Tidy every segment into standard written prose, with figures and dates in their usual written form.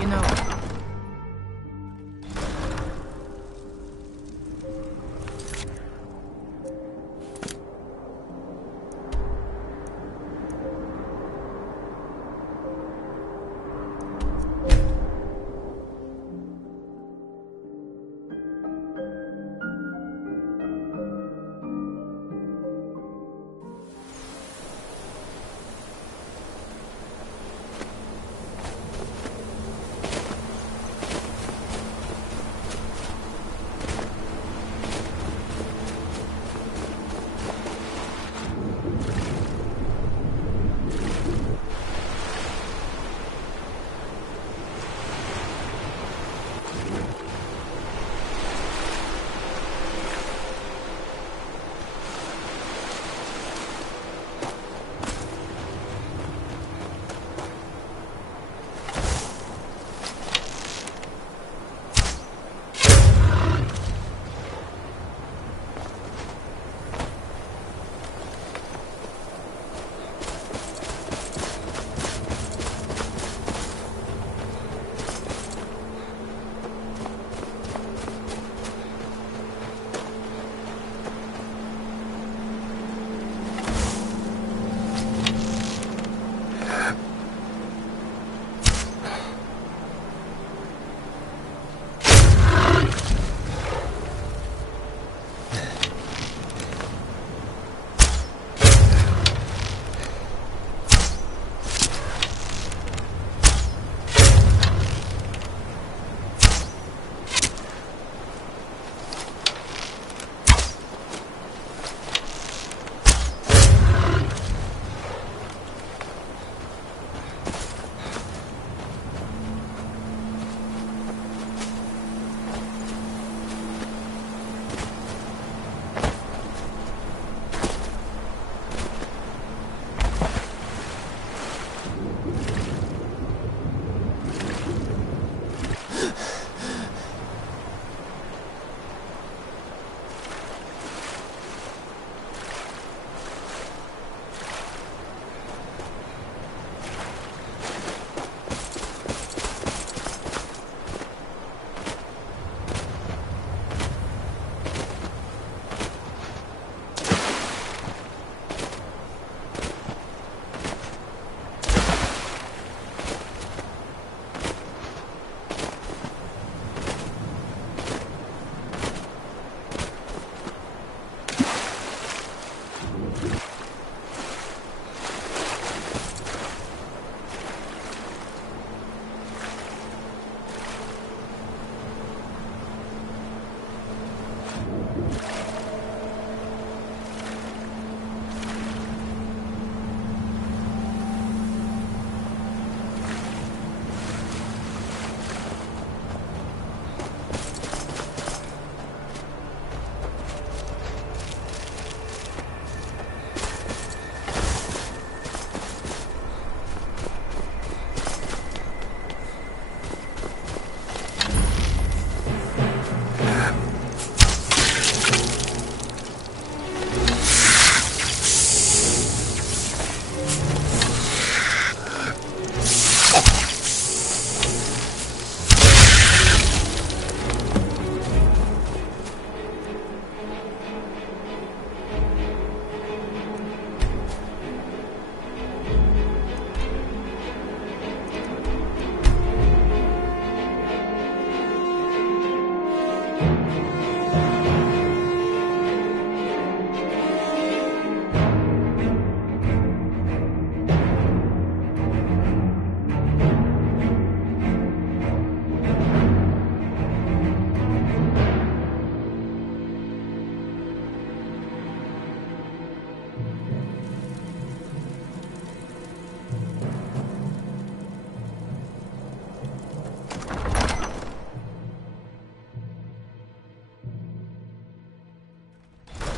You know.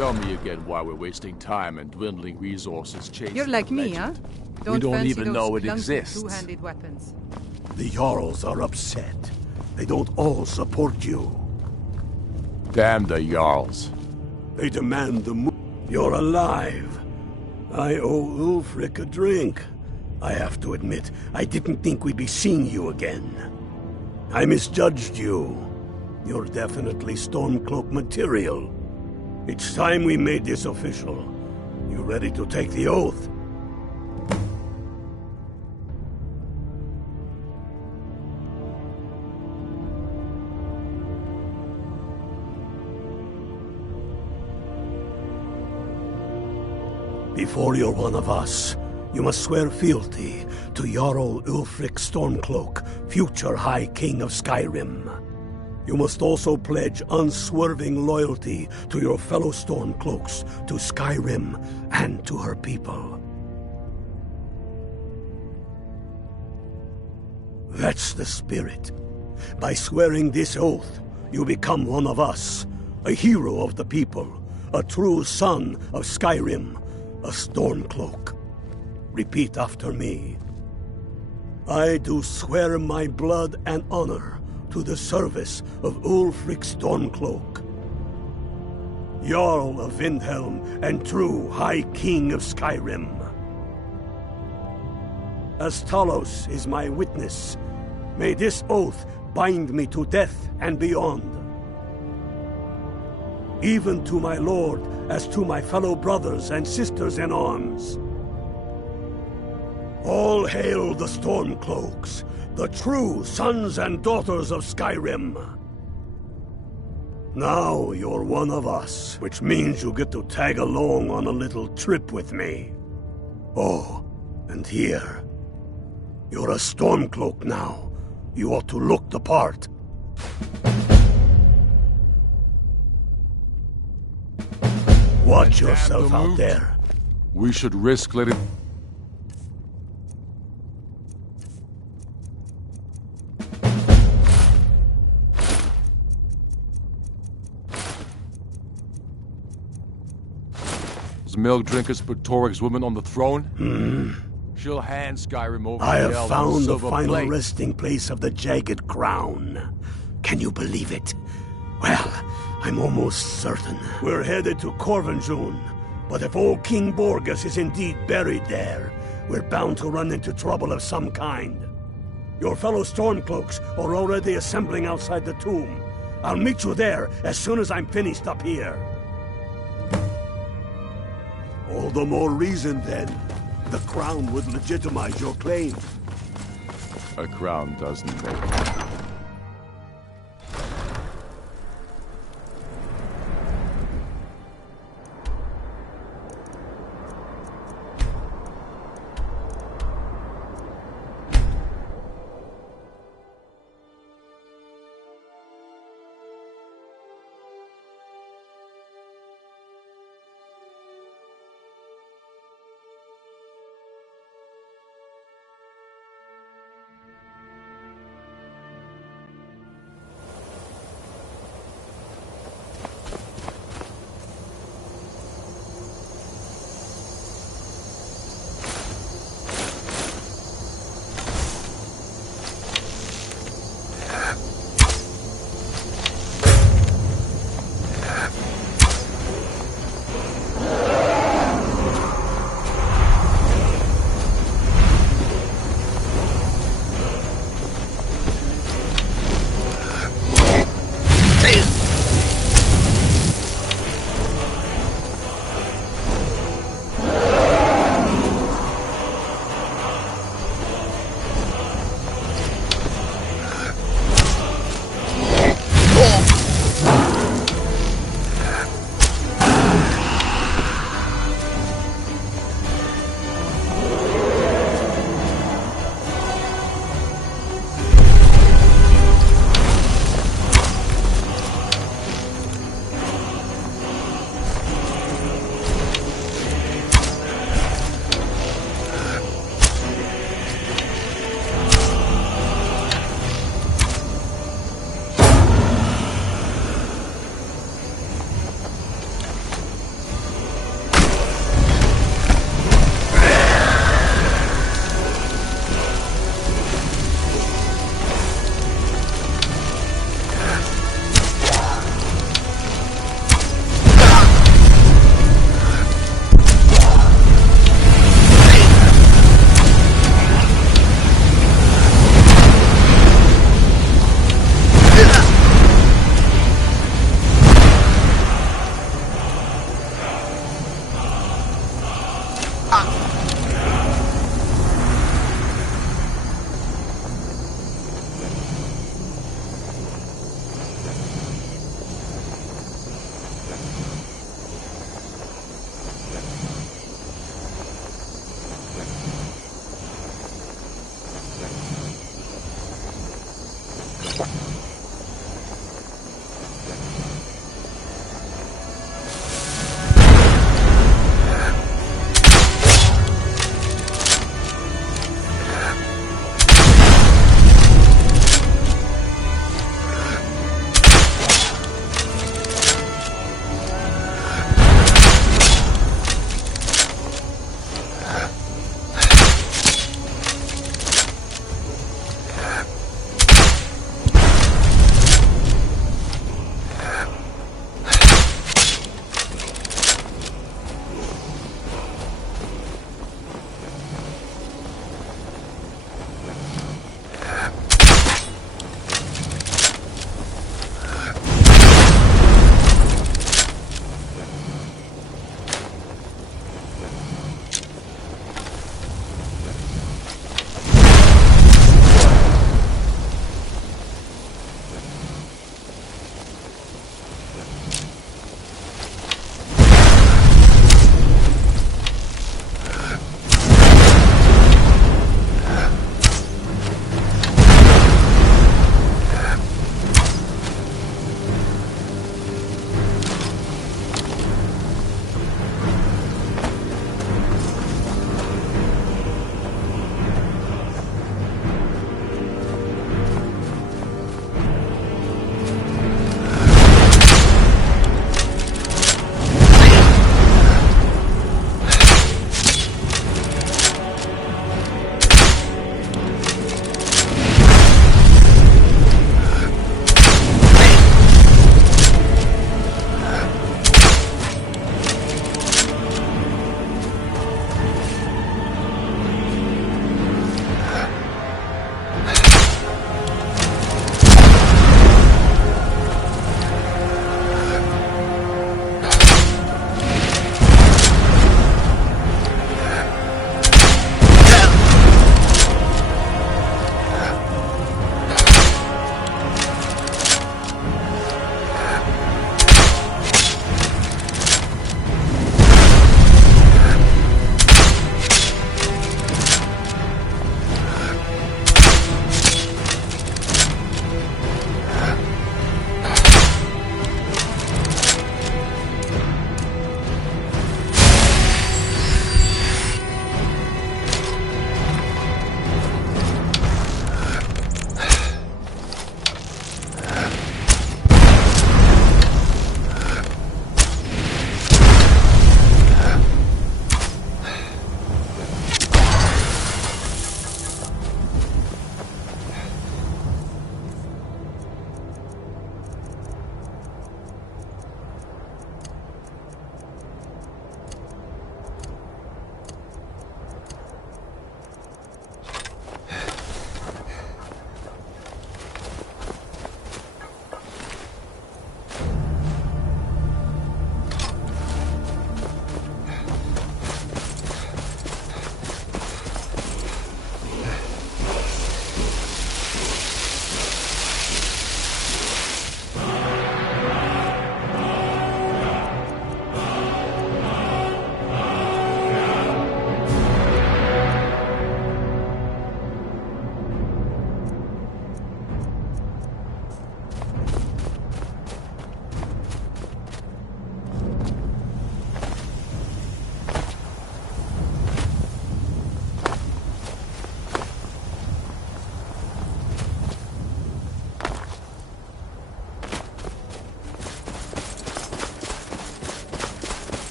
Tell me again why we're wasting time and dwindling resources chasing You're like the me, huh? legend. Don't We don't fancy even those know it clunky exists. two-handed weapons. The Jarls are upset. They don't all support you. Damn the Jarls. They demand the You're alive. I owe Ulfric a drink. I have to admit, I didn't think we'd be seeing you again. I misjudged you. You're definitely stormcloak material. It's time we made this official. You ready to take the oath? Before you're one of us, you must swear fealty to Jarl Ulfric Stormcloak, future High King of Skyrim. You must also pledge unswerving loyalty to your fellow Stormcloaks, to Skyrim, and to her people. That's the spirit. By swearing this oath, you become one of us, a hero of the people, a true son of Skyrim, a Stormcloak. Repeat after me. I do swear my blood and honor to the service of Ulfric Stormcloak, Jarl of Windhelm and true High King of Skyrim. As Talos is my witness, may this oath bind me to death and beyond. Even to my lord, as to my fellow brothers and sisters in arms. All hail the Stormcloaks, the true sons and daughters of Skyrim. Now you're one of us, which means you get to tag along on a little trip with me. Oh, and here. You're a Stormcloak now. You ought to look the part. Watch yourself out there. We should risk letting... Those milk drinkers put Torik's woman on the throne? She'll hand Skyrim over I to have Elven found the silver final plate. resting place of the Jagged Crown. Can you believe it? Well, I'm almost certain. We're headed to Corvinjune, but if old King Borgus is indeed buried there, we're bound to run into trouble of some kind. Your fellow Stormcloaks are already assembling outside the tomb. I'll meet you there as soon as I'm finished up here. All the more reason, then. The crown would legitimize your claim. A crown doesn't make...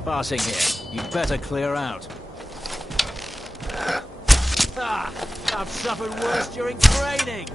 Trespassing here. You'd better clear out. Ah! I've suffered worse during training!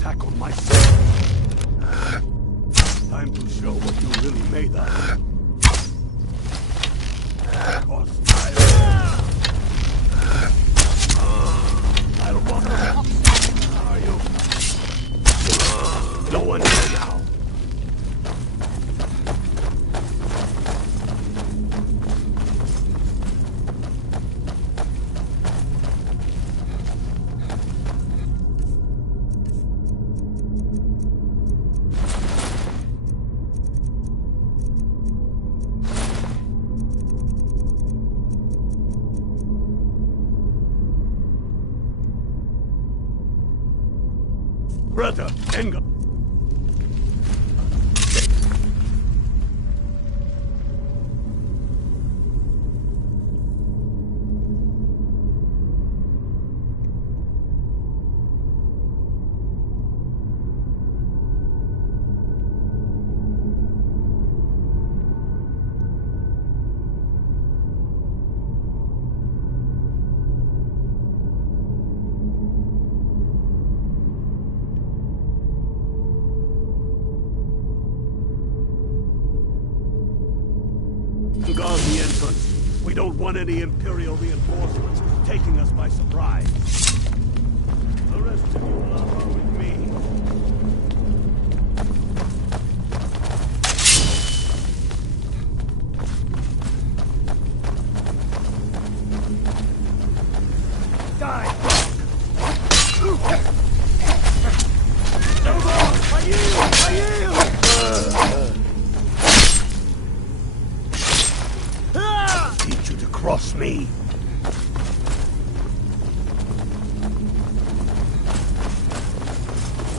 attack on my son. Time to show what you really made of. I'll walk around. How are you? No one here now. Greta, Enga. Guard the entrance. We don't want any Imperial reinforcements taking us by surprise. The rest of you are with me. Die! No more! I yield! I yield! Teach you to cross me.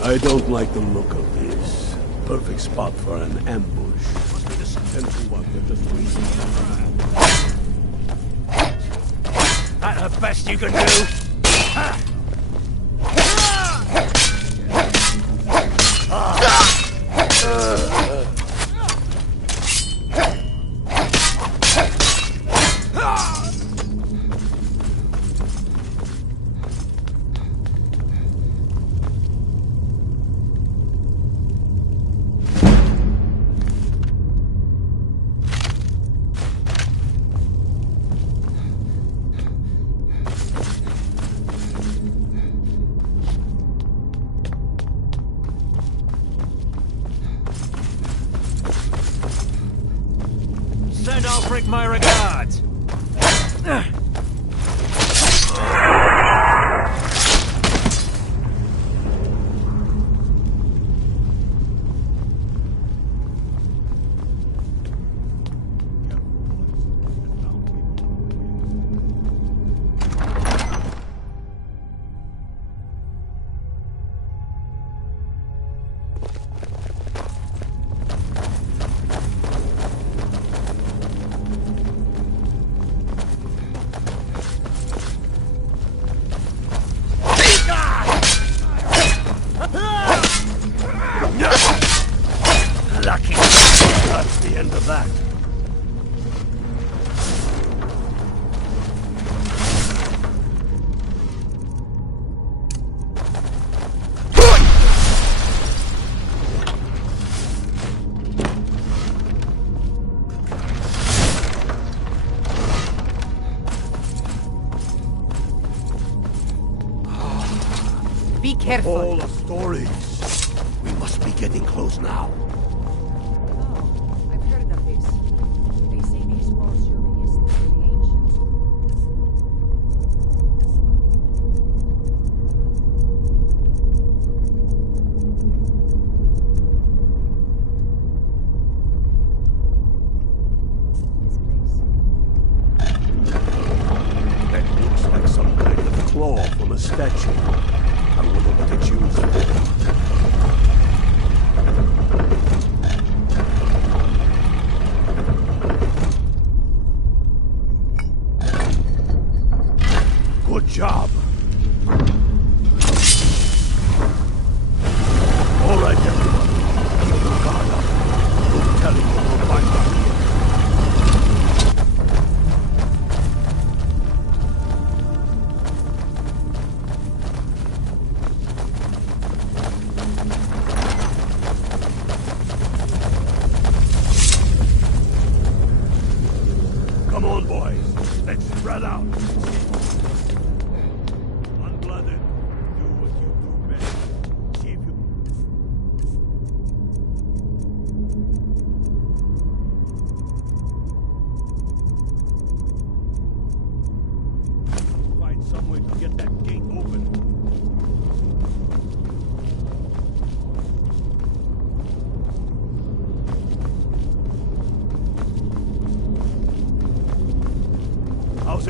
I don't like the look of this. Perfect spot for an ambush. Must be the central one that just That the best you can do? Send Alfric my regards. Lucky. That's the end of that. Be careful. All the stories. We must be getting close now. Oh, I've heard of this. They say these walls show the history of the ancients. That looks like some kind of claw from a statue. I wonder what it's used for.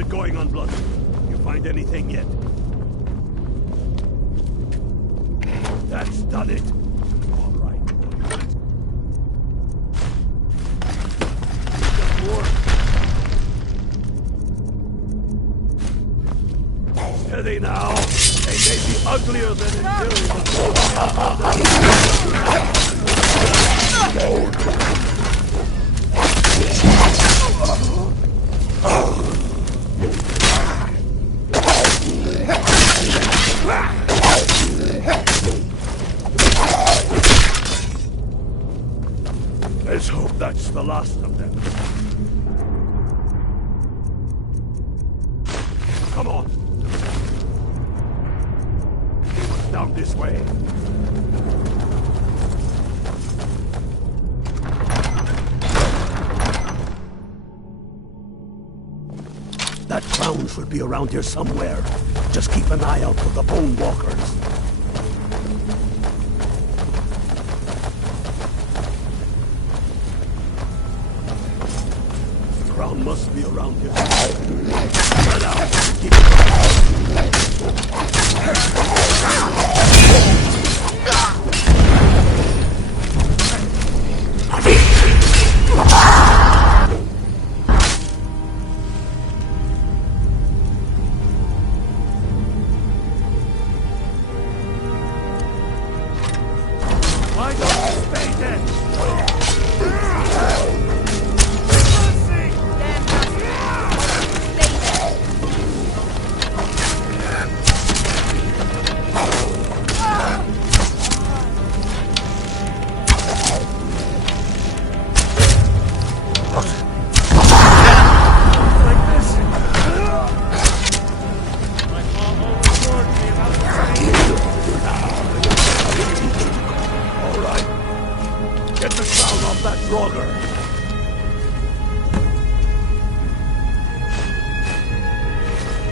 it going on, Blood? You find anything yet? That's done it. All right. Got more? Steady now. They may be uglier than Let's hope that's the last of them. Come on. Down this way. That crown should be around here somewhere. Just keep an eye out for the bone walkers. The crown must be around here. Spread out. Keep it Why don't you stay dead?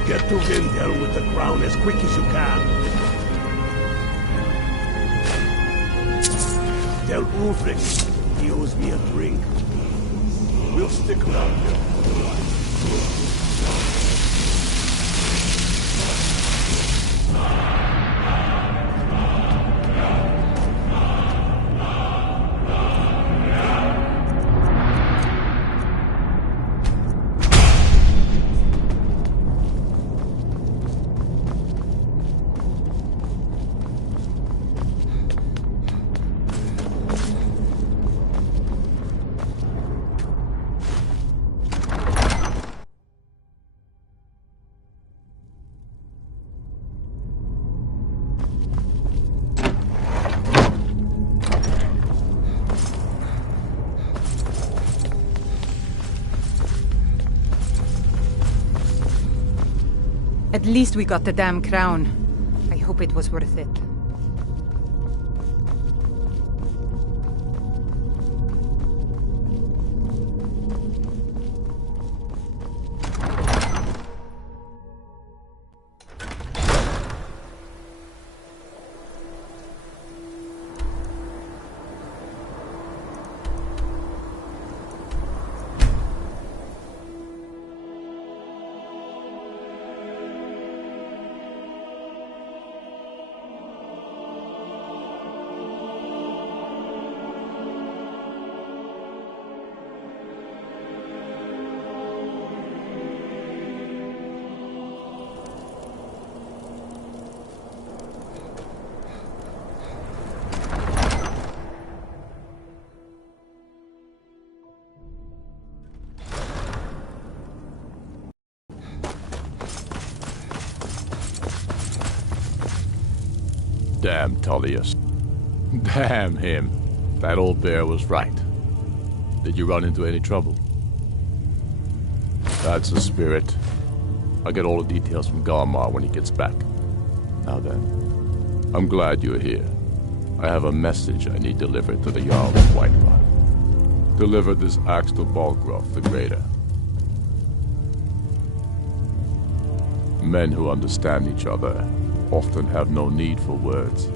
Get to Vindel with the crown as quick as you can. Tell Ulfric he owes me a drink. We'll stick around here. At least we got the damn crown. I hope it was worth it. Damn Tullius. Damn him. That old bear was right. Did you run into any trouble? That's the spirit. I'll get all the details from Garmar when he gets back. Now then, I'm glad you're here. I have a message I need delivered to the Jarl of Whiterun. Deliver this axe to Balgruuf the Greater. Men who understand each other often have no need for words.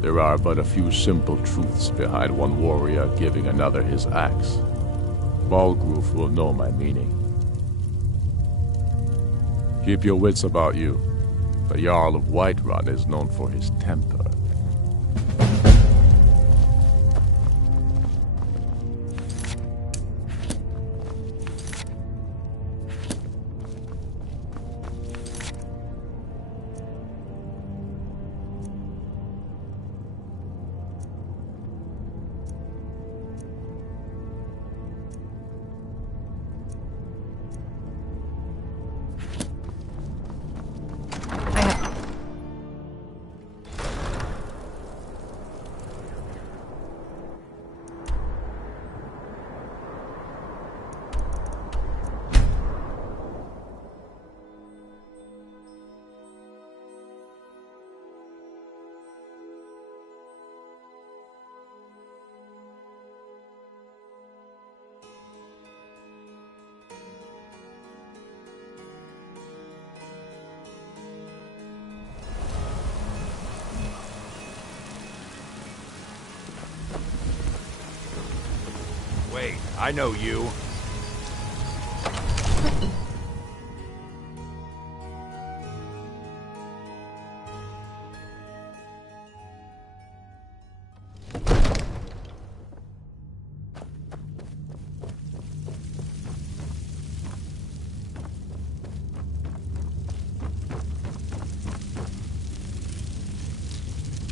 There are but a few simple truths behind one warrior giving another his axe. Balgruuf will know my meaning. Keep your wits about you. The Jarl of Whiterun is known for his temper. Wait, I know you.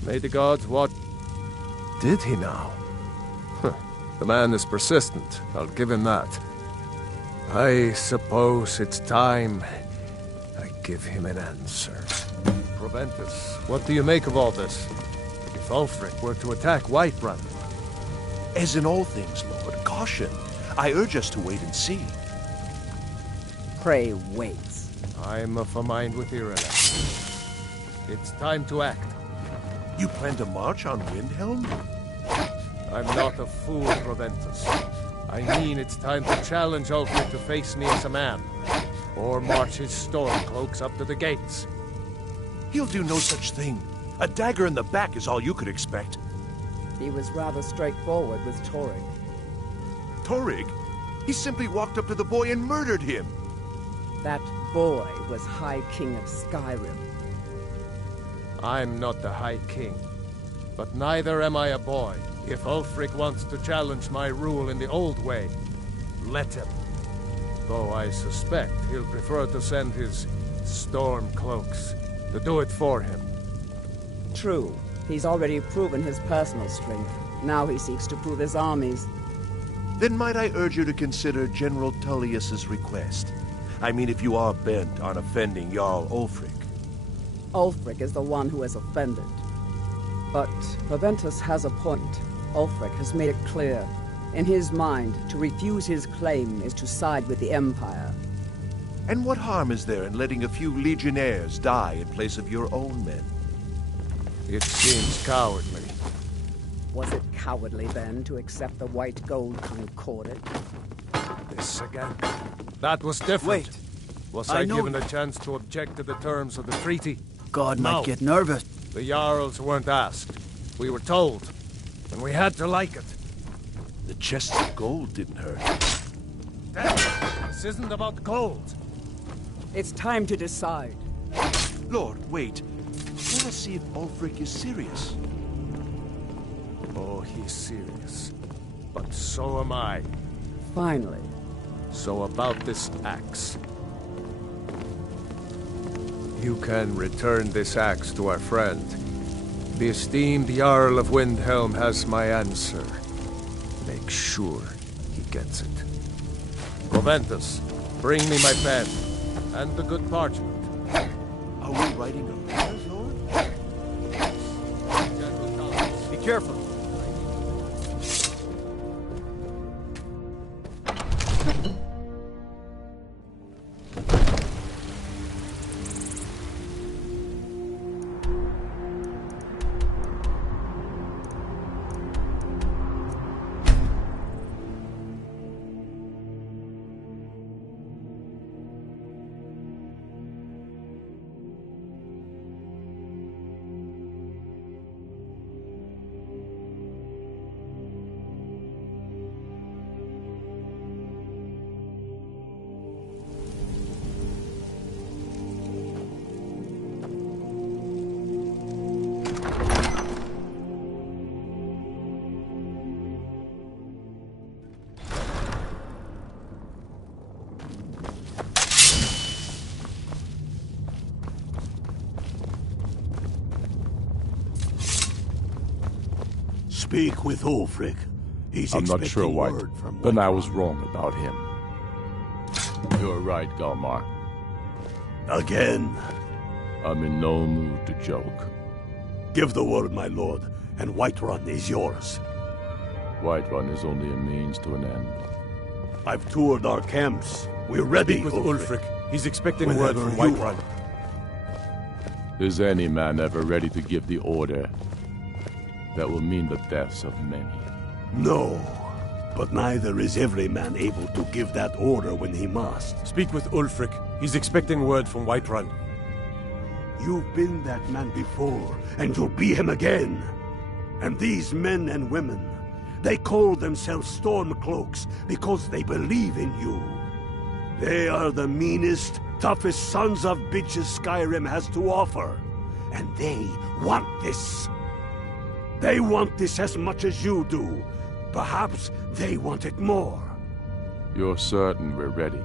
May the gods what? Did he now? The man is persistent, I'll give him that. I suppose it's time I give him an answer. Proventus, what do you make of all this? If Ulfric were to attack Whiterun? As in all things, Lord, caution. I urge us to wait and see. Pray wait. I'm of a mind with Irina. It's time to act. You plan to march on Windhelm? I'm not a fool, Proventus. I mean it's time to challenge Ulfric to face me as a man. Or march his stormcloaks up to the gates. He'll do no such thing. A dagger in the back is all you could expect. He was rather straightforward with Torrig. Torrig? He simply walked up to the boy and murdered him. That boy was High King of Skyrim. I'm not the High King. But neither am I a boy. If Ulfric wants to challenge my rule in the old way, let him. Though I suspect he'll prefer to send his stormcloaks to do it for him. True. He's already proven his personal strength. Now he seeks to prove his armies. Then might I urge you to consider General Tullius's request? I mean, if you are bent on offending Jarl Ulfric. Ulfric is the one who has offended. But Proventus has a point. Ulfric has made it clear. In his mind, to refuse his claim is to side with the Empire. And what harm is there in letting a few legionnaires die in place of your own men? It seems cowardly. Was it cowardly, then, to accept the white gold concordat? This again. That was different. Wait. Was I I know- given a chance to object to the terms of the treaty? God No. might get nervous. The Jarls weren't asked. We were told. And we had to like it. The chests of gold didn't hurt. Damn it. This isn't about gold. It's time to decide. Lord, wait. Let us see if Ulfric is serious. Oh, he's serious. But so am I. Finally. So about this axe. You can return this axe to our friend. The esteemed Jarl of Windhelm has my answer. Make sure he gets it. Proventus, bring me my pen. And the good parchment. Are we writing a letter, Lord? Be careful. Speak with Ulfric. He's I'm not expecting sure, White. word from Then I Whiterun. was wrong about him. You're right, Galmar. Again. I'm in no mood to joke. Give the word, my lord, and Whiterun is yours. Whiterun is only a means to an end. I've toured our camps. We're ready, Speak with Ulfric. Ulfric. He's expecting word Whenever from you Whiterun. Is any man ever ready to give the order that will mean the deaths of many? No, but neither is every man able to give that order when he must. Speak with Ulfric. He's expecting word from Whiterun. You've been that man before, and you'll be him again. And these men and women, they call themselves stormcloaks because they believe in you. They are the meanest, toughest sons of bitches Skyrim has to offer. And they want this. They want this as much as you do. Perhaps they want it more. You're certain we're ready?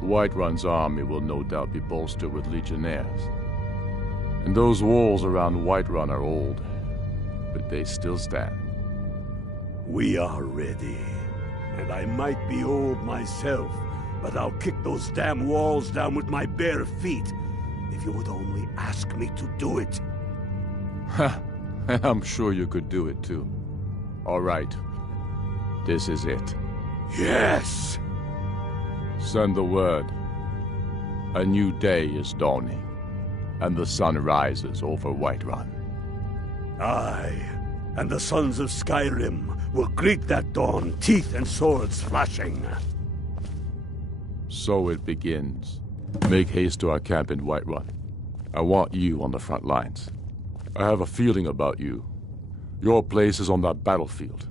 Whiterun's army will no doubt be bolstered with legionnaires. And those walls around Whiterun are old, but they still stand. We are ready. And I might be old myself, but I'll kick those damn walls down with my bare feet, if you would only ask me to do it. Ha! I'm sure you could do it too. All right. This is it. Yes! Send the word. A new day is dawning, and the sun rises over Whiterun. Aye, and the sons of Skyrim will greet that dawn, teeth and swords flashing. So it begins. Make haste to our camp in Whiterun. I want you on the front lines. I have a feeling about you. Your place is on that battlefield.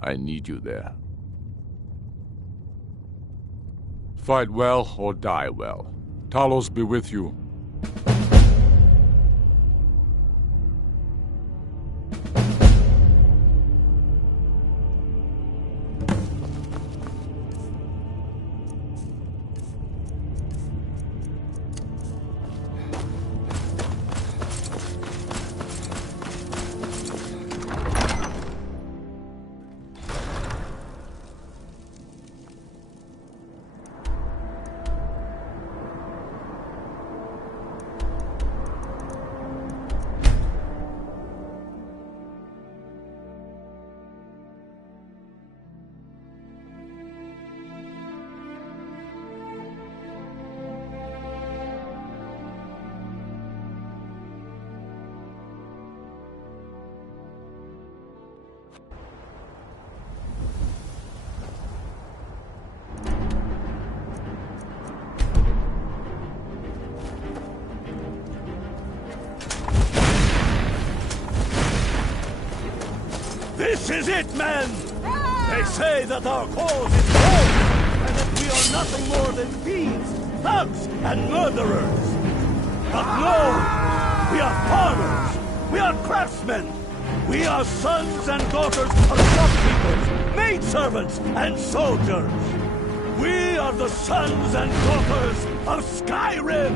I need you there. Fight well or die well. Talos be with you. This is it, men! They say that our cause is wrong, and that we are nothing more than thieves, thugs, and murderers. But no! We are farmers! We are craftsmen! We are sons and daughters of shopkeepers, maidservants, and soldiers! We are the sons and daughters of Skyrim!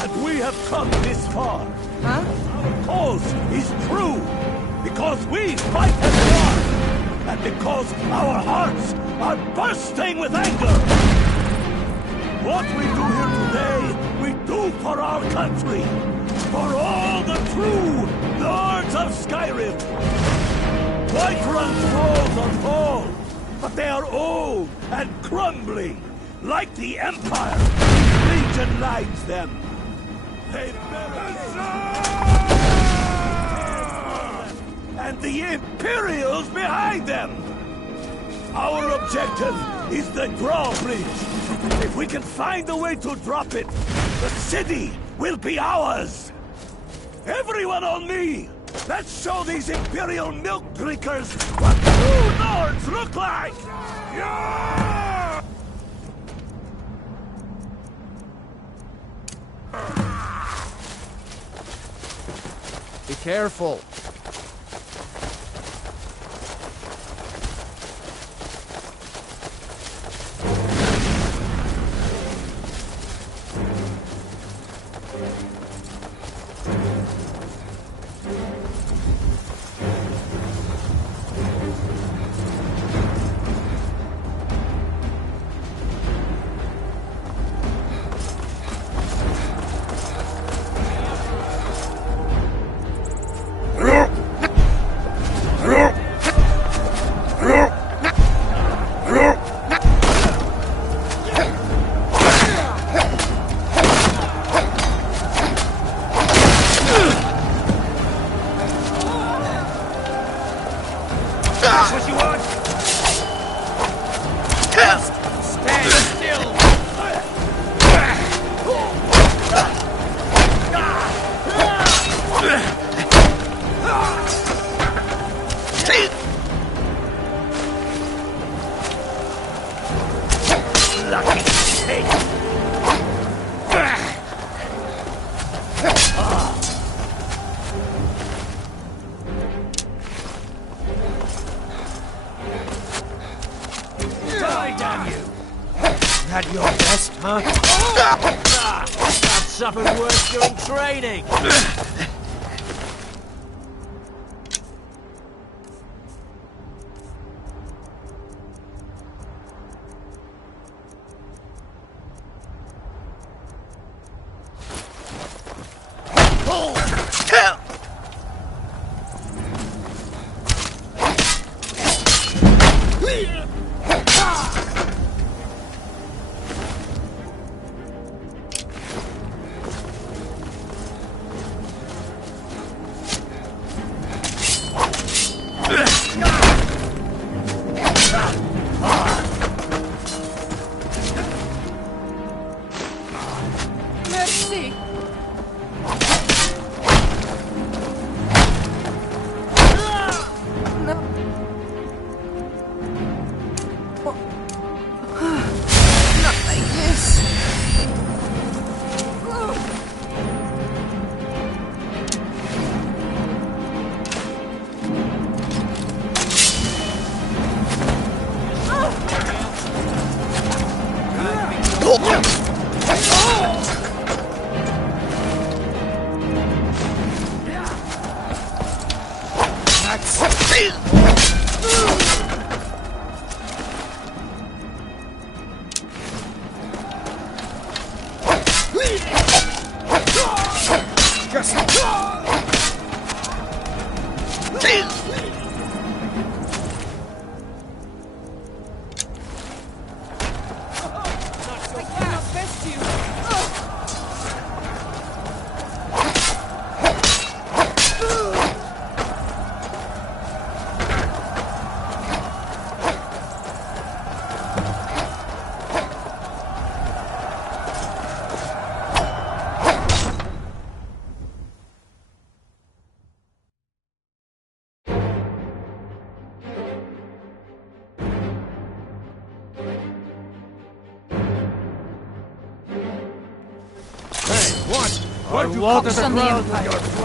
And we have come this far. Huh? Our cause is true, because we fight as one, and because our hearts are bursting with anger. What we do here today, we do for our country, for all the true lords of Skyrim. Whiterun's walls are tall, but they are old and crumbling, like the Empire. Legion lines them. They and the Imperials behind them! Our objective is the drawbridge. If we can find a way to drop it, the city will be ours! Everyone on me! Let's show these Imperial milk drinkers what true lords look like! Yeah! Be careful. That's what you want? Just stand still! Lucky pig! Die, damn you! That your best, huh? I've suffered worse during training! Merci. No. Not like this. What you Focus on the Empire.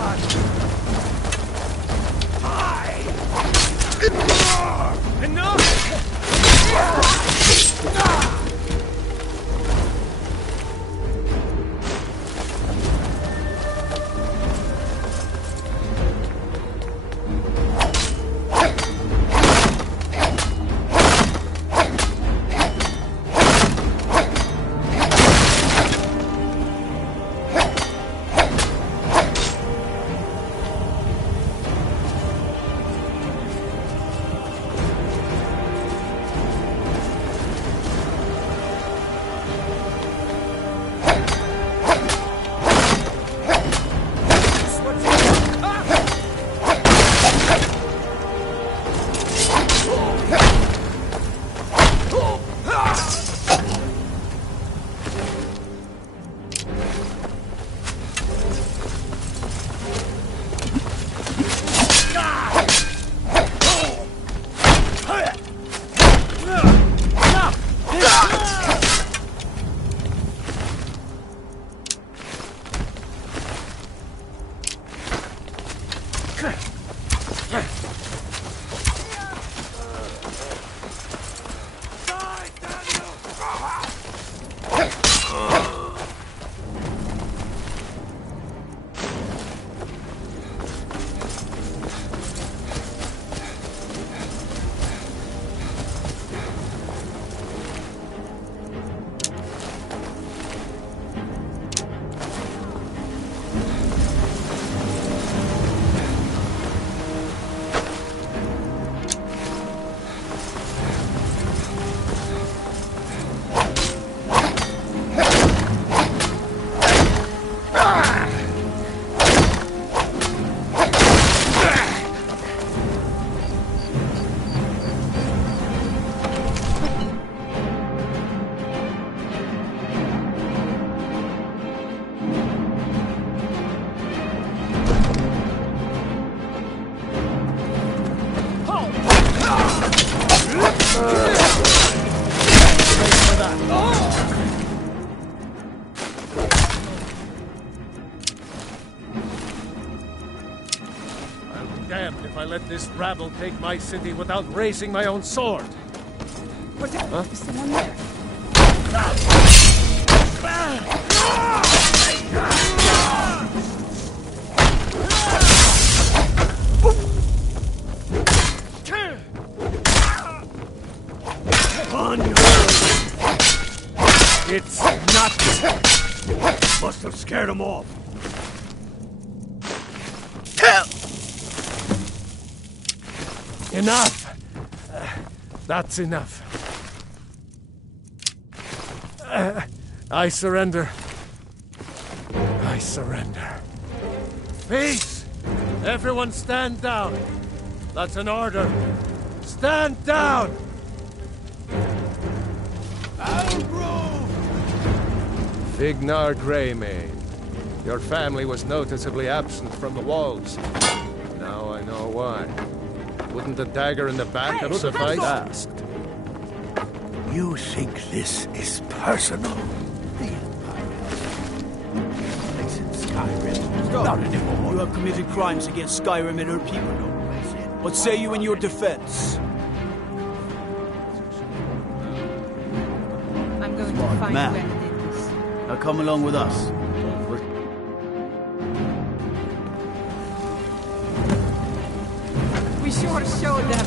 damned if I let this rabble take my city without raising my own sword. Is someone there? On your It's not... must have scared him off. Enough! That's enough. I surrender. I surrender. Peace! Everyone stand down. That's an order. Stand down! Vignar Greymane. Your family was noticeably absent from the walls. Now I know why. Wouldn't the dagger in the back have sufficed? Asked. You think this is personal? It's in Skyrim. Not anymore. You have committed crimes against Skyrim and her people. What say you in your defense? I'm going to find man. whoever did this. Now come along with us. We sure showed them.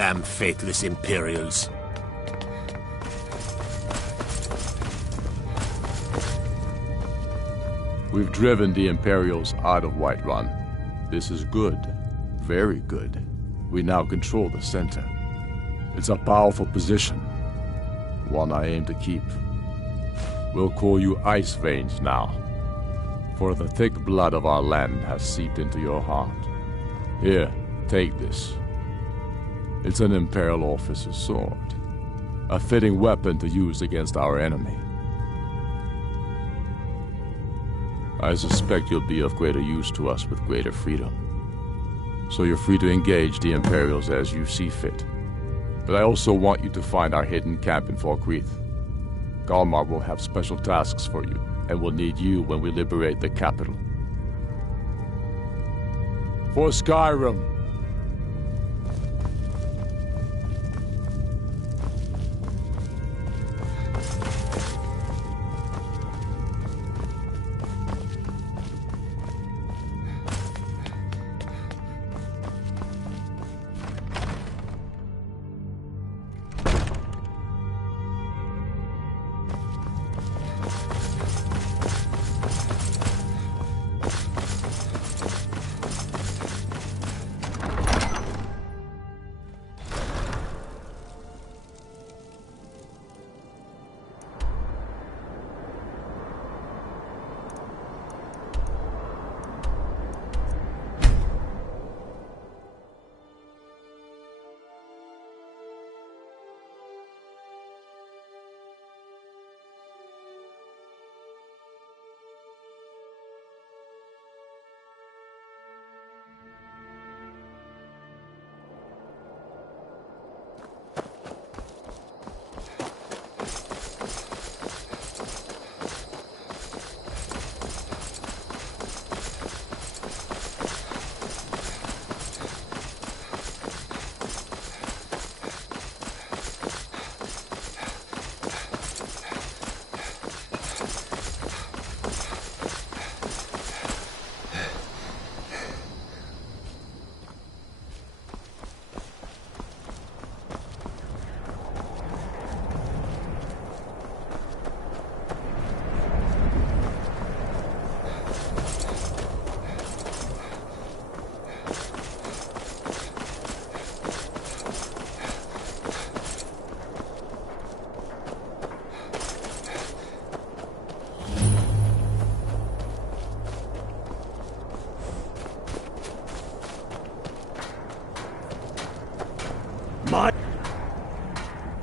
Damn faithless Imperials. We've driven the Imperials out of Whiterun. This is good. Very good. We now control the center. It's a powerful position. One I aim to keep. We'll call you Ice Veins now. For the thick blood of our land has seeped into your heart. Here, take this. It's an Imperial officer's sword. A fitting weapon to use against our enemy. I suspect you'll be of greater use to us with greater freedom. So you're free to engage the Imperials as you see fit. But I also want you to find our hidden camp in Falkreath. Galmar will have special tasks for you, and will need you when we liberate the capital. For Skyrim!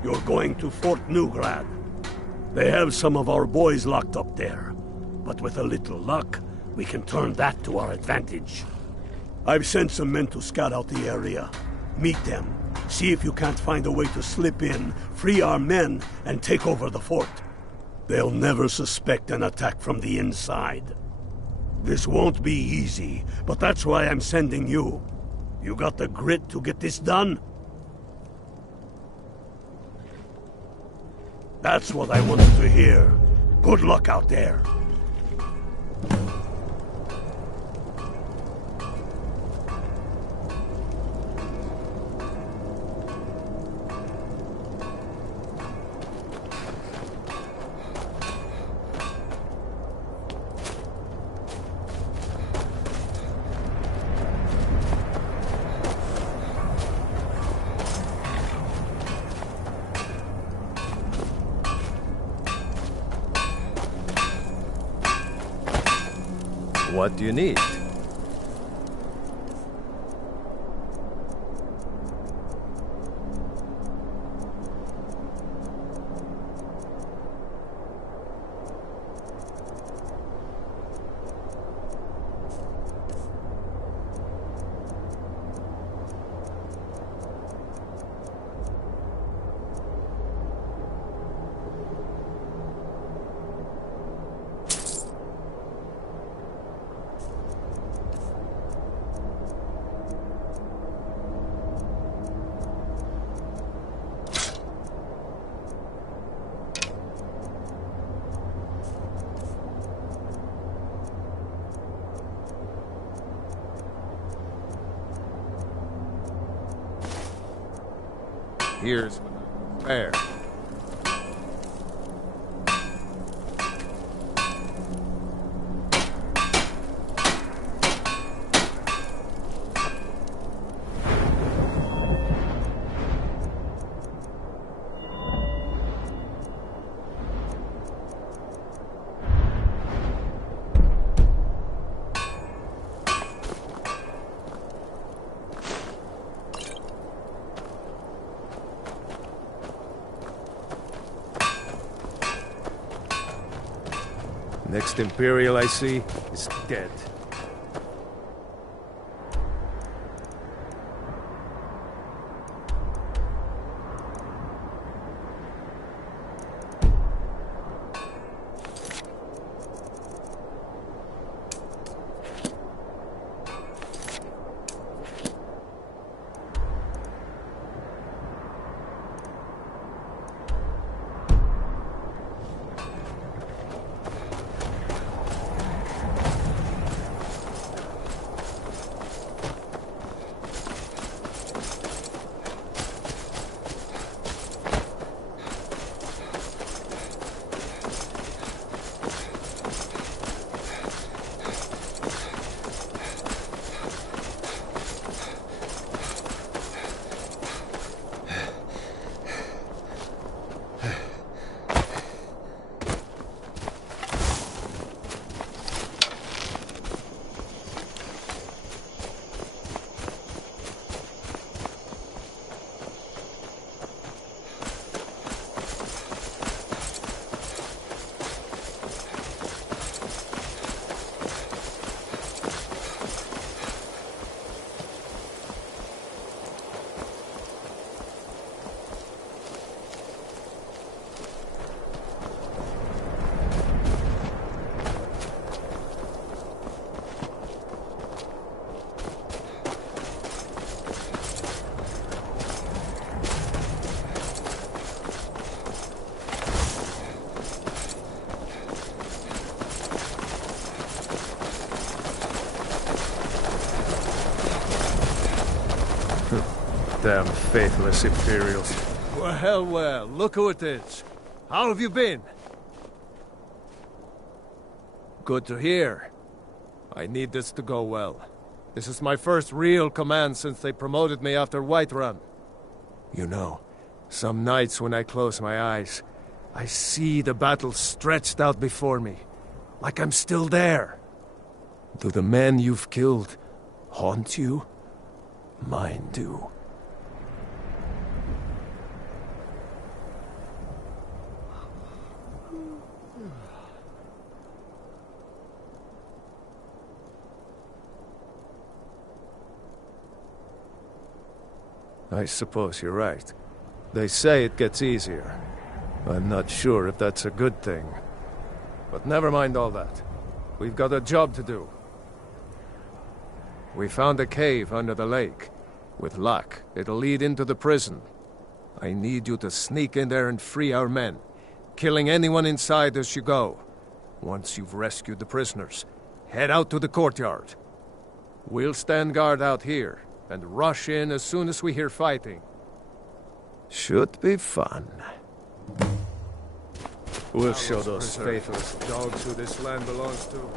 You're going to Fort Newgrad. They have some of our boys locked up there. But with a little luck, we can turn that to our advantage. I've sent some men to scout out the area. Meet them. See if you can't find a way to slip in, free our men, and take over the fort. They'll never suspect an attack from the inside. This won't be easy, but that's why I'm sending you. You got the grit to get this done? That's what I wanted to hear. Good luck out there. What do you need? here's fair. Next Imperial I see is dead. Damn faithless Imperials. Well, well, look who it is. How have you been? Good to hear. I need this to go well. This is my first real command since they promoted me after Whiterun. You know, some nights when I close my eyes, I see the battle stretched out before me, like I'm still there. Do the men you've killed haunt you? Mine do. I suppose you're right. They say it gets easier. I'm not sure if that's a good thing. But never mind all that. We've got a job to do. We found a cave under the lake. With luck, it'll lead into the prison. I need you to sneak in there and free our men, killing anyone inside as you go. Once you've rescued the prisoners, head out to the courtyard. We'll stand guard out here and rush in as soon as we hear fighting. Should be fun. We'll show those faithless dogs who this land belongs to.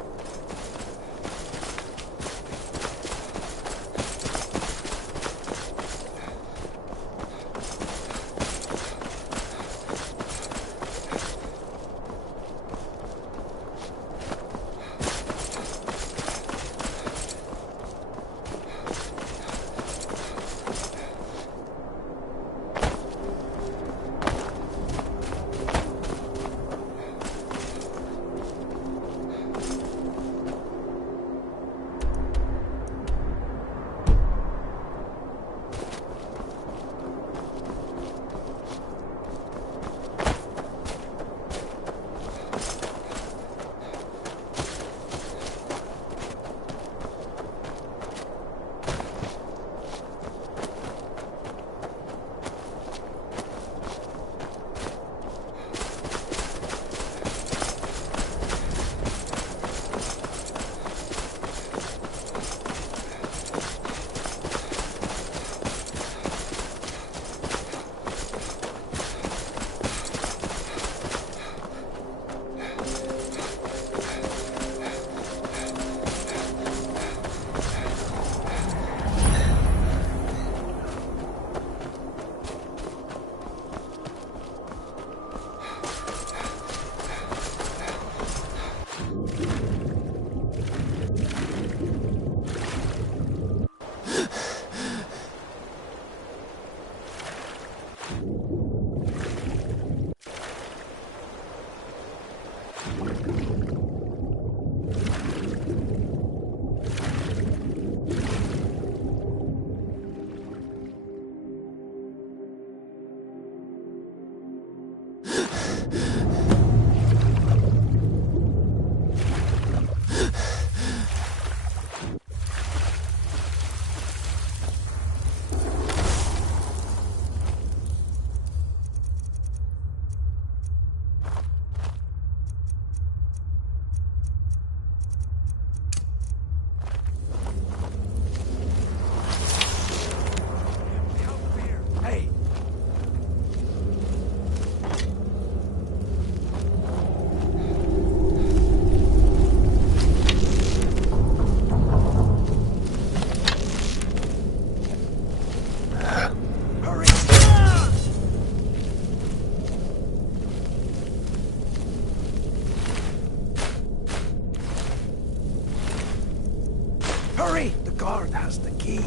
Hurry! The guard has the key.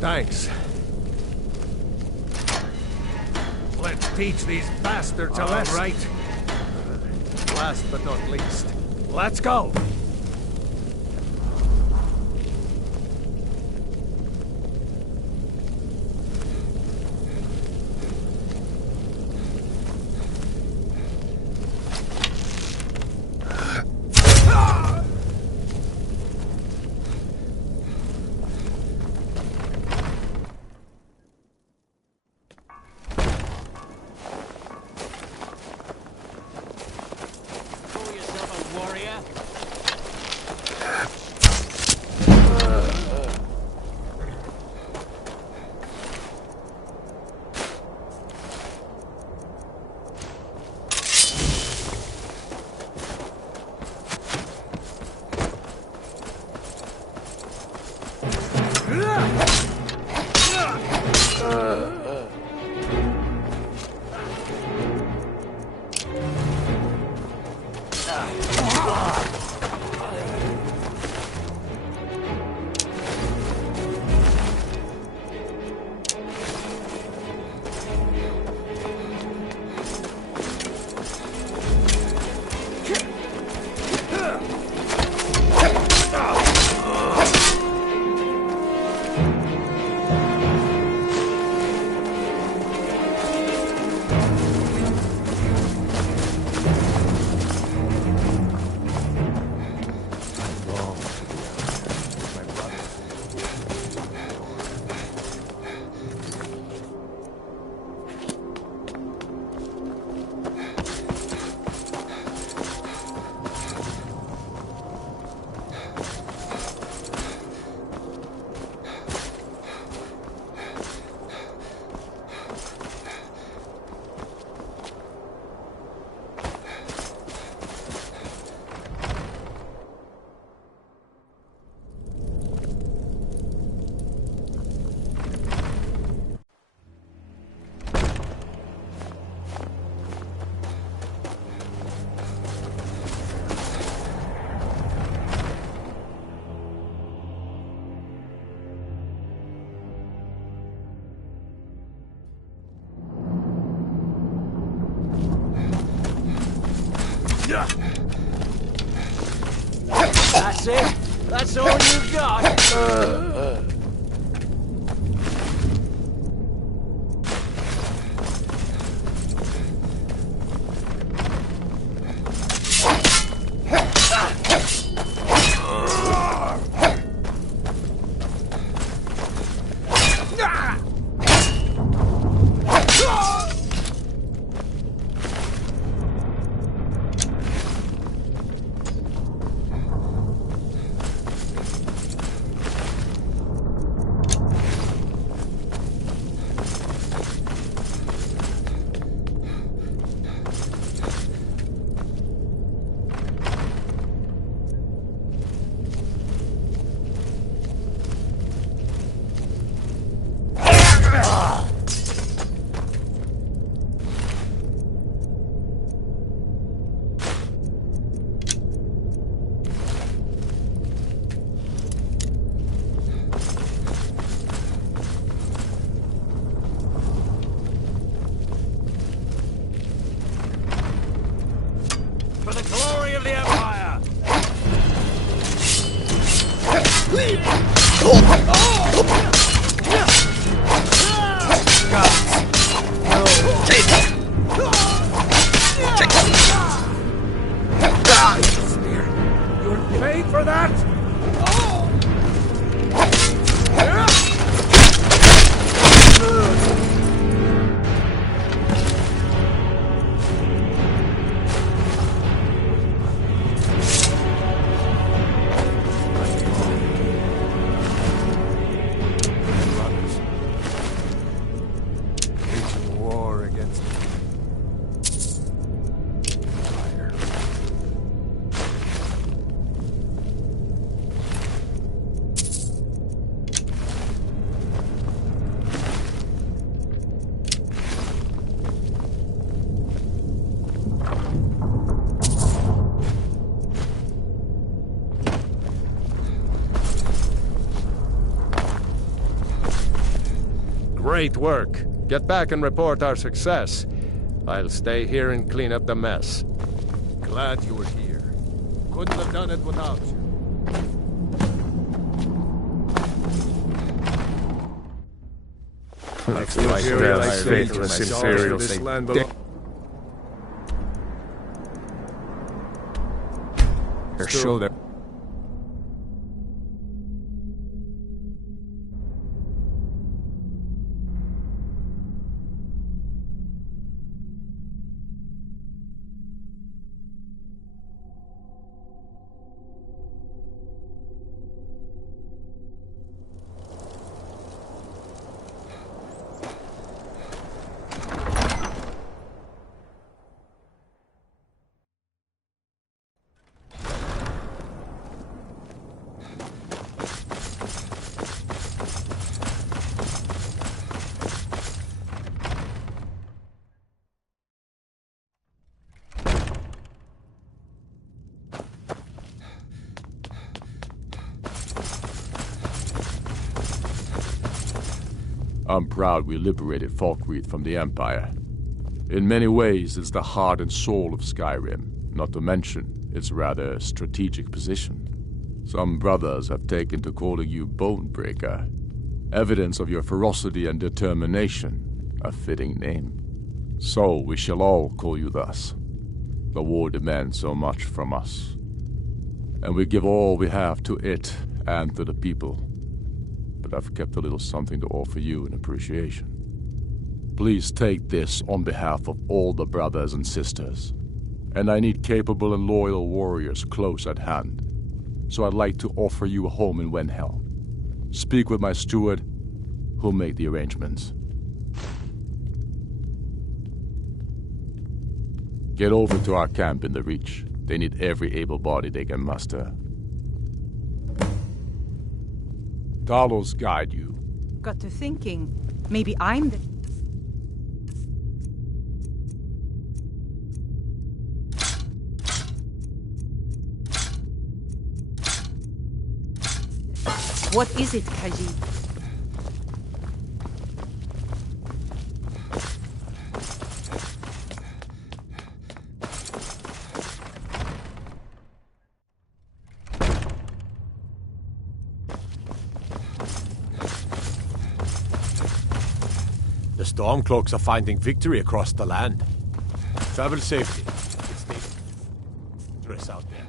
Thanks. Let's teach these bastards a lesson. Right. Last but not least, let's go! That's it? That's all you got? For the glory of the Empire! You're paid for that? Waging war against fire. Great work. Get back and report our success. I'll stay here and clean up the mess. Glad you were here. Couldn't have done it without you. Looks like they're faithless Imperials. This land belongs. Their shoulder. I'm proud we liberated Falkreath from the Empire. In many ways, it's the heart and soul of Skyrim, not to mention its rather strategic position. Some brothers have taken to calling you Bonebreaker, evidence of your ferocity and determination, a fitting name. So we shall all call you thus. The war demands so much from us, and we give all we have to it and to the people. But I've kept a little something to offer you in appreciation. Please take this on behalf of all the brothers and sisters. And I need capable and loyal warriors close at hand. So I'd like to offer you a home in Wenhel. Speak with my steward, who'll make the arrangements. Get over to our camp in the Reach. They need every able body they can muster. Talos guide you. Got to thinking, maybe I'm the... What is it, Khajiit? The stormcloaks are finding victory across the land. Travel safely. It's dangerous out there.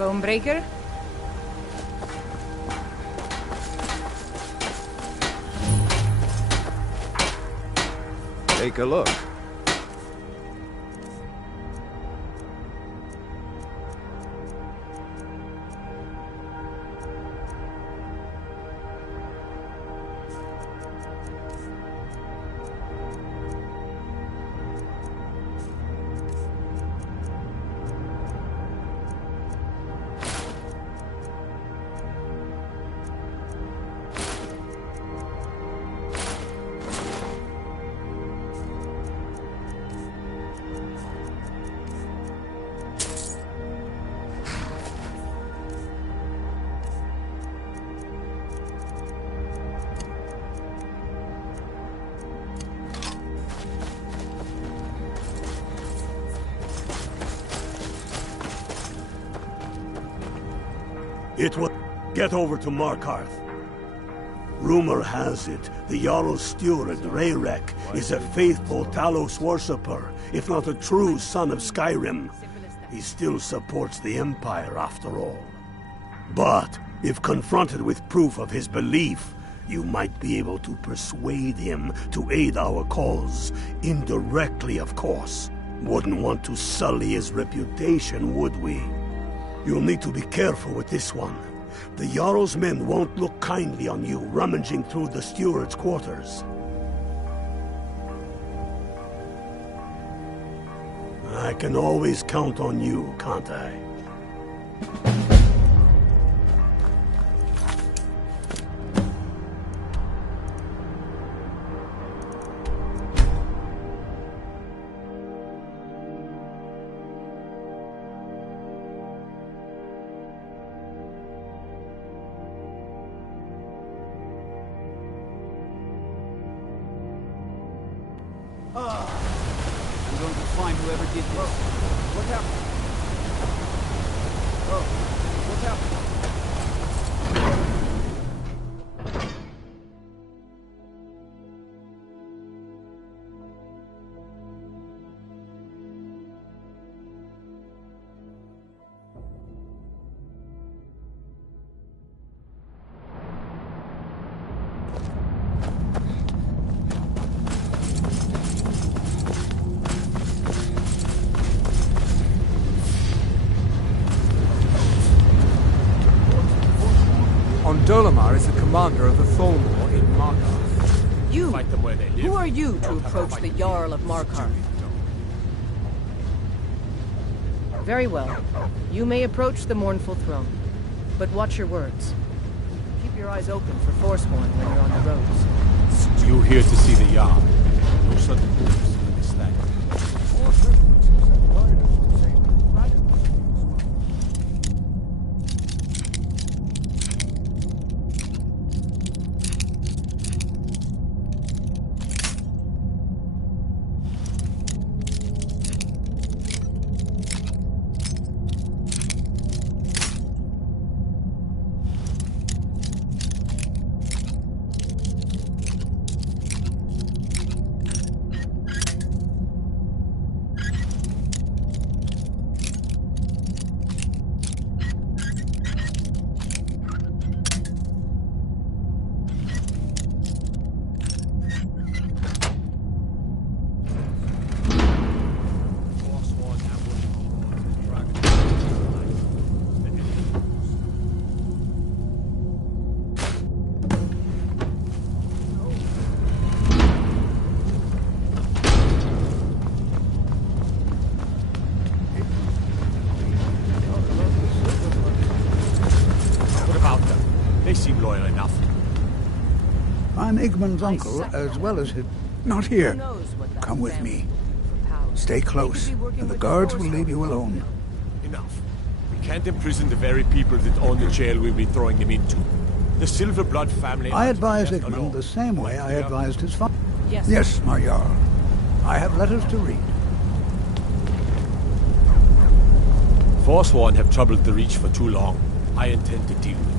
Bonebreaker? Take a look. It will get over to Markarth. Rumor has it, the Jarl's steward, Rayrek, is a faithful Talos worshipper, if not a true son of Skyrim. He still supports the Empire, after all. But, if confronted with proof of his belief, you might be able to persuade him to aid our cause. Indirectly, of course. Wouldn't want to sully his reputation, would we? You'll need to be careful with this one. The Jarl's men won't look kindly on you rummaging through the steward's quarters. I can always count on you, can't I? I'm going to find whoever did this. What happened? What happened? Dolomar is the commander of the Thornwar in Markarth. You! Fight them where they live. Who are you to approach the Jarl of Markarth? Very well. You may approach the mournful throne. But watch your words. Keep your eyes open for Forsworn when you're on the roads. You here to see the Jarl. No sudden moves in this land. They seem loyal enough. I'm Igmund's uncle, as well as his... Not here. Come with me. Stay close, and the guards will leave you alone. Enough. We can't imprison the very people that own the jail we'll be throwing them into. The Silverblood family... I advise Igmund the same way I advised his father. Yes. Yes, my Jarl. I have letters to read. Forsworn have troubled the Reach for too long. I intend to deal with them.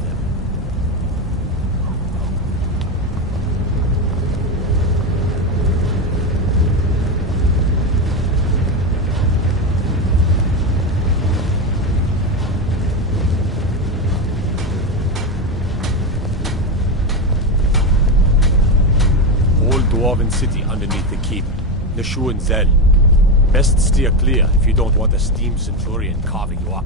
carven city underneath the keep, Nashu and Zel. Best steer clear if you don't want a steam centurion carving you up.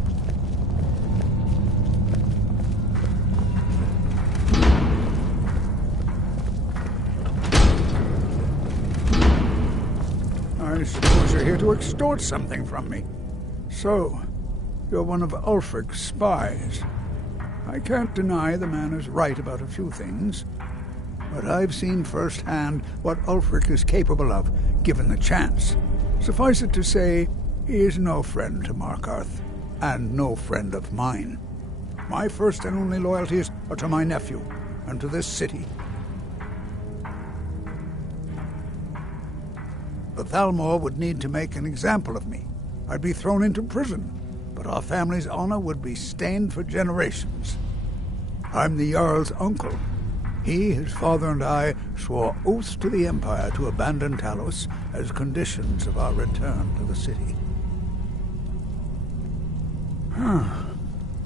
I suppose you're here to extort something from me. So, you're one of Ulfric's spies. I can't deny the man is right about a few things, but I've seen firsthand what Ulfric is capable of, given the chance. Suffice it to say, he is no friend to Markarth, and no friend of mine. My first and only loyalties are to my nephew, and to this city. The Thalmor would need to make an example of me. I'd be thrown into prison, but our family's honor would be stained for generations. I'm the Jarl's uncle. He, his father, and I swore oaths to the Empire to abandon Talos as conditions of our return to the city.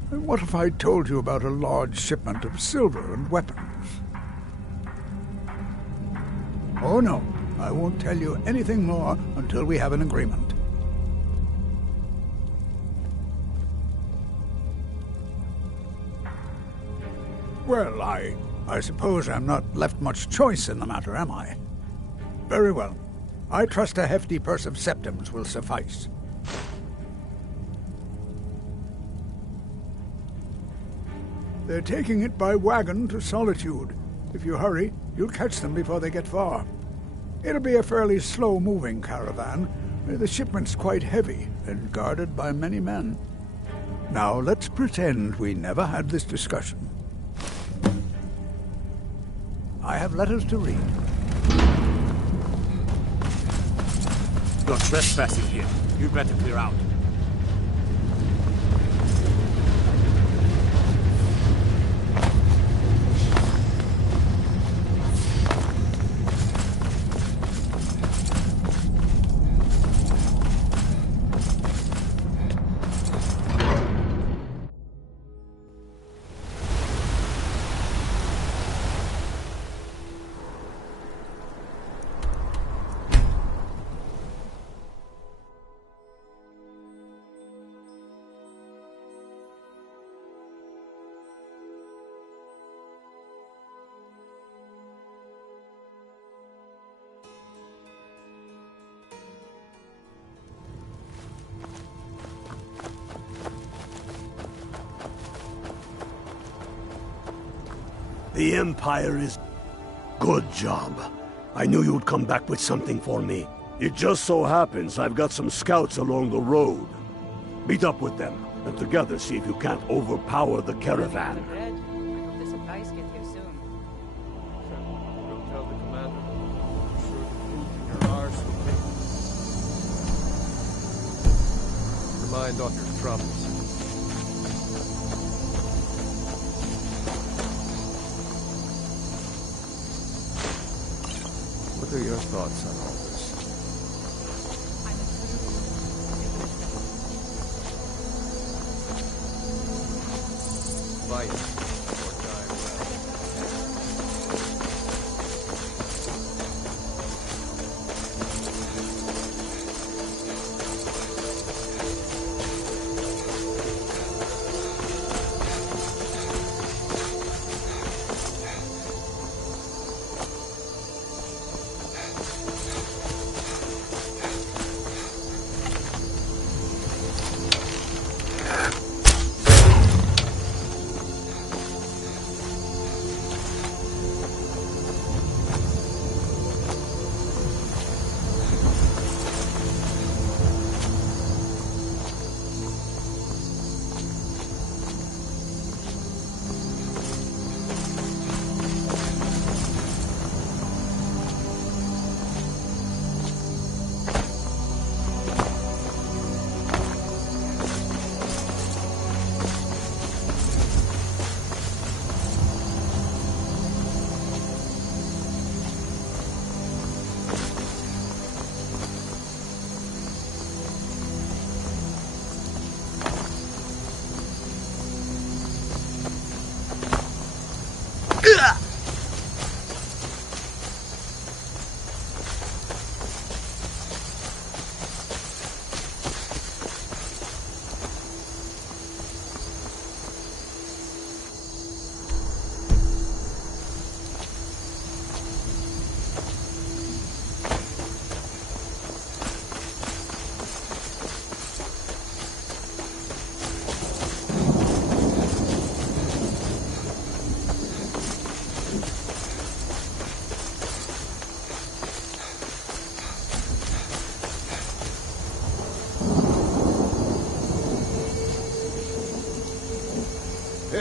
What if I told you about a large shipment of silver and weapons? Oh no, I won't tell you anything more until we have an agreement. Well, I suppose I'm not left much choice in the matter, am I? Very well. I trust a hefty purse of septims will suffice. They're taking it by wagon to Solitude. If you hurry, you'll catch them before they get far. It'll be a fairly slow-moving caravan. The shipment's quite heavy and guarded by many men. Now, let's pretend we never had this discussion. I have letters to read. You're trespassing here. You better clear out. The Empire is... Good job. I knew you'd come back with something for me. It just so happens I've got some scouts along the road. Meet up with them, and together see if you can't overpower the caravan. The supplies get here soon. We'll tell the commander. I'm sure the food in your arse will take. Your mind off your troubles. What are your thoughts on all this? Quiet. Or die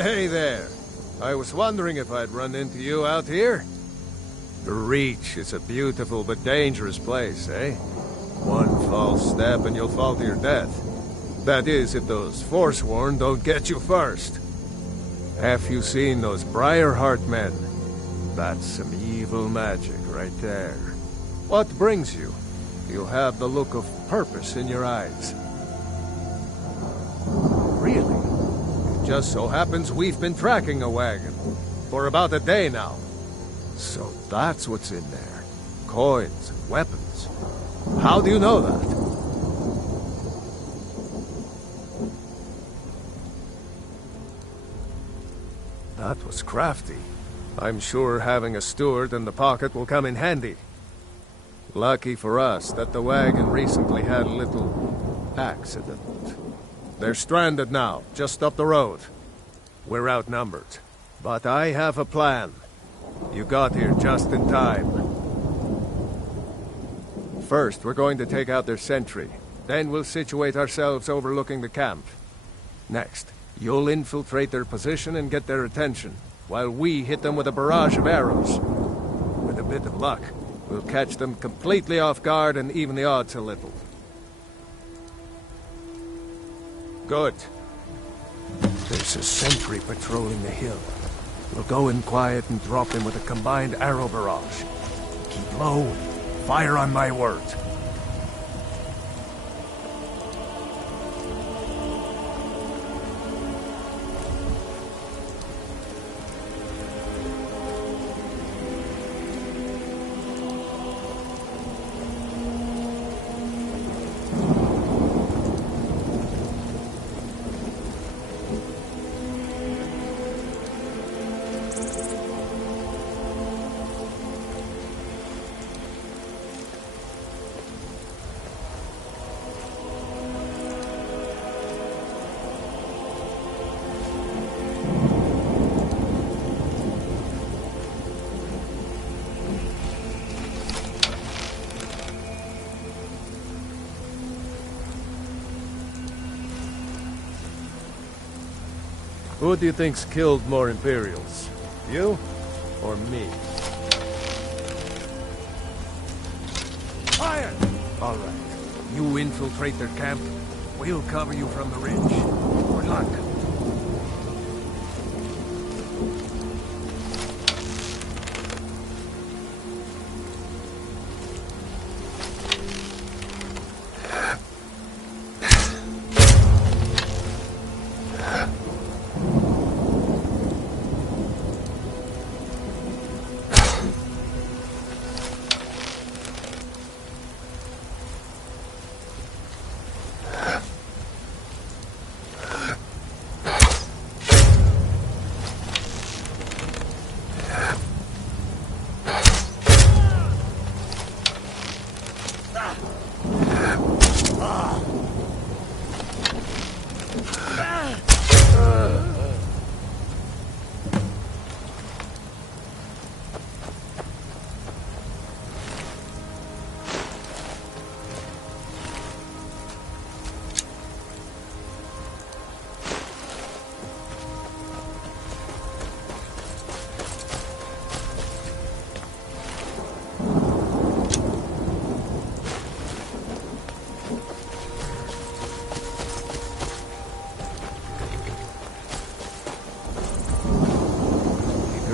Hey there. I was wondering if I'd run into you out here. The Reach is a beautiful but dangerous place, eh? One false step and you'll fall to your death. That is, if those Forsworn don't get you first. Have you seen those Briarheart men? That's some evil magic right there. What brings you? You have the look of purpose in your eyes. Really? It just so happens we've been tracking a wagon for about a day now. So that's what's in there. Coins and weapons. How do you know that? That was crafty. I'm sure having a steward in the pocket will come in handy. Lucky for us that the wagon recently had a little accident. They're stranded now, just up the road. We're outnumbered, but I have a plan. You got here just in time. First, we're going to take out their sentry. Then we'll situate ourselves overlooking the camp. Next, you'll infiltrate their position and get their attention, while we hit them with a barrage of arrows. With a bit of luck, we'll catch them completely off guard and even the odds a little. Good. There's a sentry patrolling the hill. We'll go in quiet and drop him with a combined arrow barrage. Keep low. Fire on my word. Who do you think's killed more Imperials? You or me? Fire! All right. You infiltrate their camp. We'll cover you from the ridge. Good luck.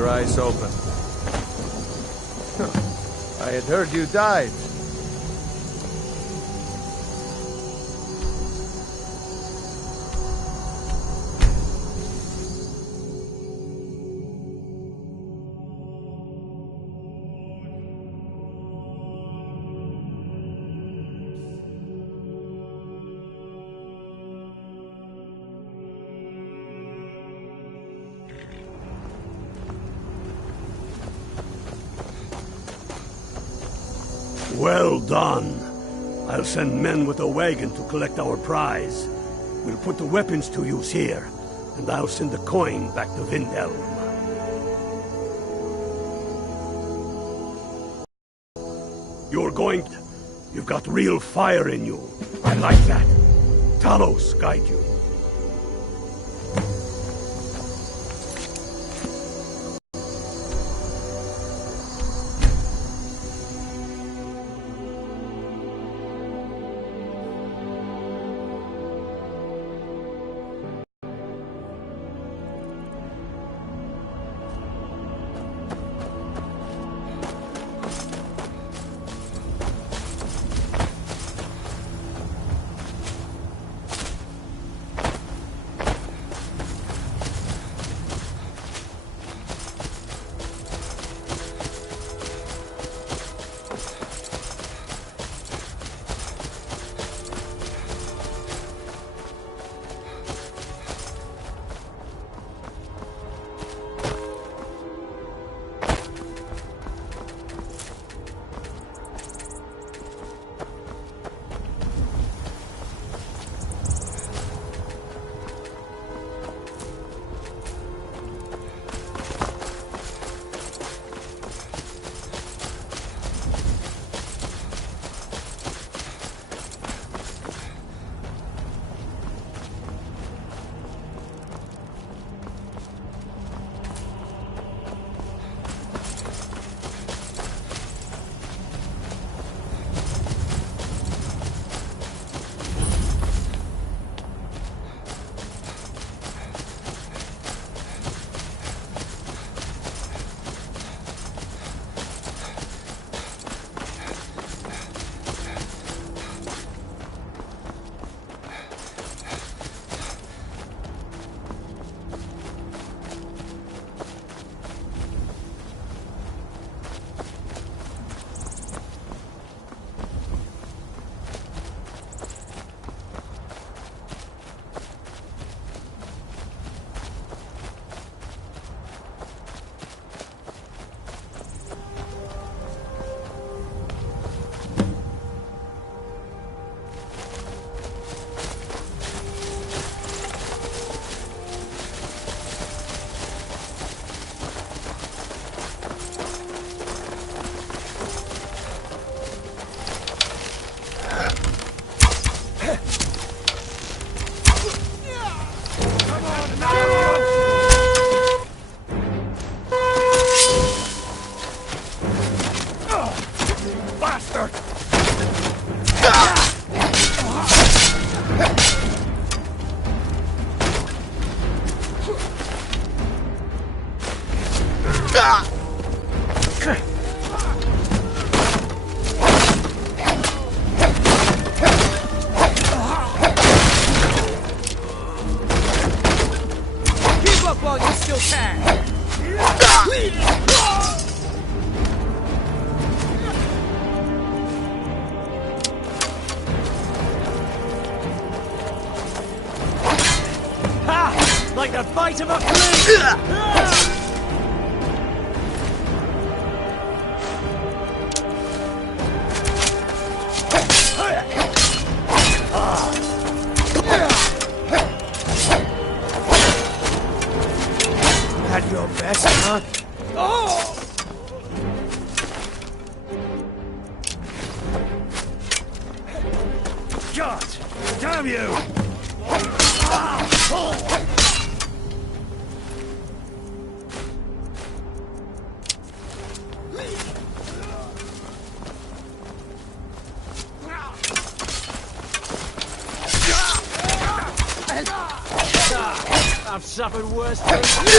Eyes open. I had heard you died. Well done. I'll send men with a wagon to collect our prize. We'll put the weapons to use here, and I'll send the coin back to Vindhelm. You're going... You've got real fire in you. I like that. Talos guide you. Keep up while you still can! Ha! Like the bite of a flea! At your best, huh? Oh! God! Damn you! I've suffered worse things.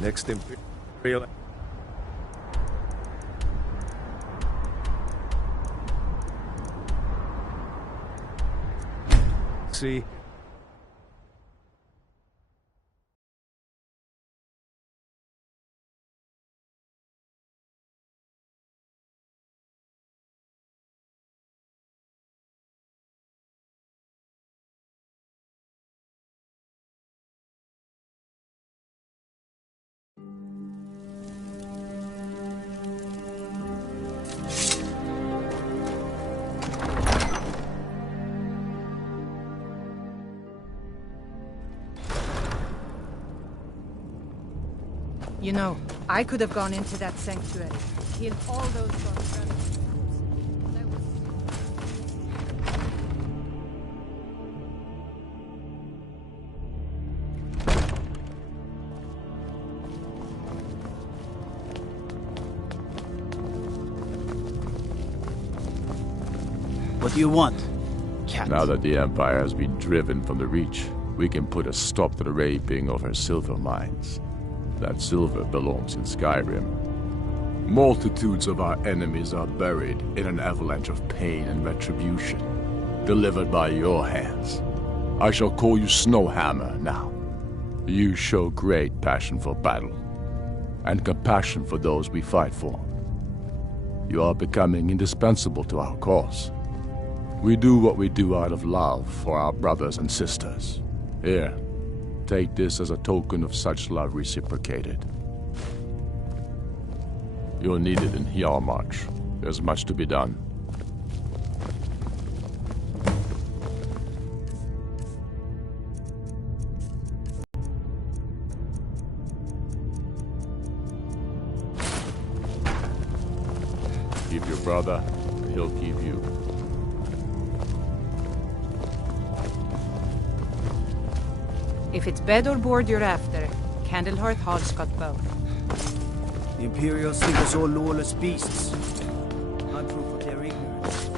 Next Imperial... See... You know, I could have gone into that sanctuary, killed all those stormcloaks. What do you want, cat? Now that the Empire has been driven from the Reach, we can put a stop to the raping of her silver mines. That silver belongs in Skyrim. Multitudes of our enemies are buried in an avalanche of pain and retribution, delivered by your hands. I shall call you Snowhammer now. You show great passion for battle, and compassion for those we fight for. You are becoming indispensable to our cause. We do what we do out of love for our brothers and sisters. Here, take this as a token of such love reciprocated. You're needed in Hjalmarch. There's much to be done. Keep your brother, and he'll keep you. If it's bed or board you're after, Candlehearth Hall's got both. The Imperials think us all lawless beasts. I'm proof of their ignorance.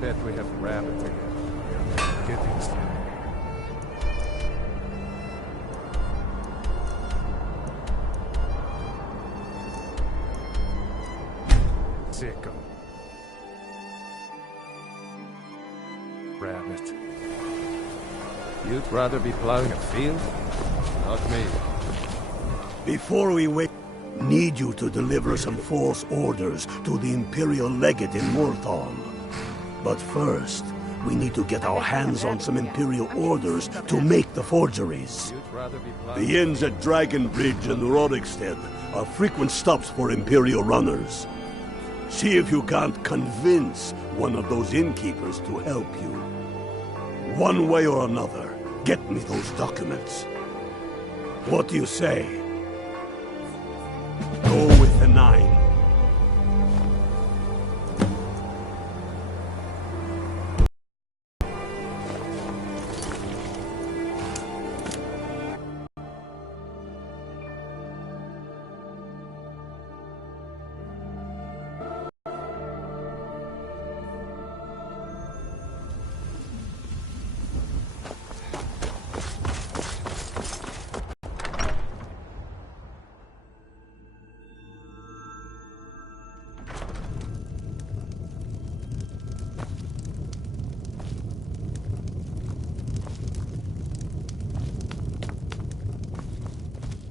Bet we have rabbit again. Get these. Sicko. Rabbit. You'd rather be plowing a field? Not me. Before we wait, need you to deliver some false orders to the Imperial Legate in Morthal. But first, We need to get our hands on some Imperial orders to make the forgeries. The inns at Dragon Bridge and Rorikstead are frequent stops for Imperial runners. See if you can't convince one of those innkeepers to help you. One way or another, get me those documents. What do you say? Go with the 9.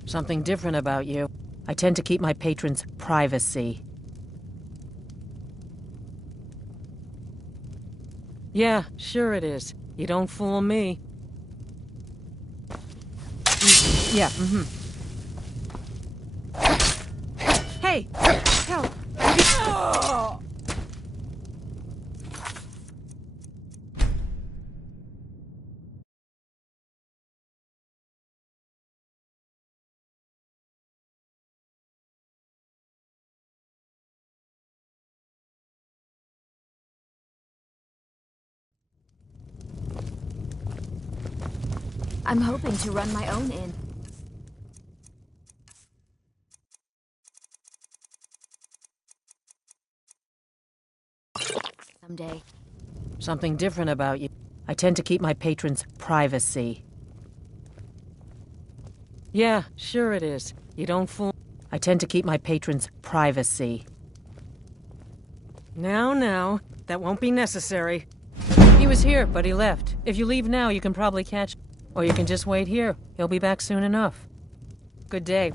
Something different about you. I tend to keep my patrons' privacy. Yeah, sure it is. You don't fool me. Yeah, Hey! Help! I'm hoping to run my own inn. Someday. Something different about you. I tend to keep my patrons' privacy. Yeah, sure it is. You don't fool. I tend to keep my patrons' privacy. Now, that won't be necessary. He was here, but he left. If you leave now, you can probably catch... Or you can just wait here. He'll be back soon enough. Good day.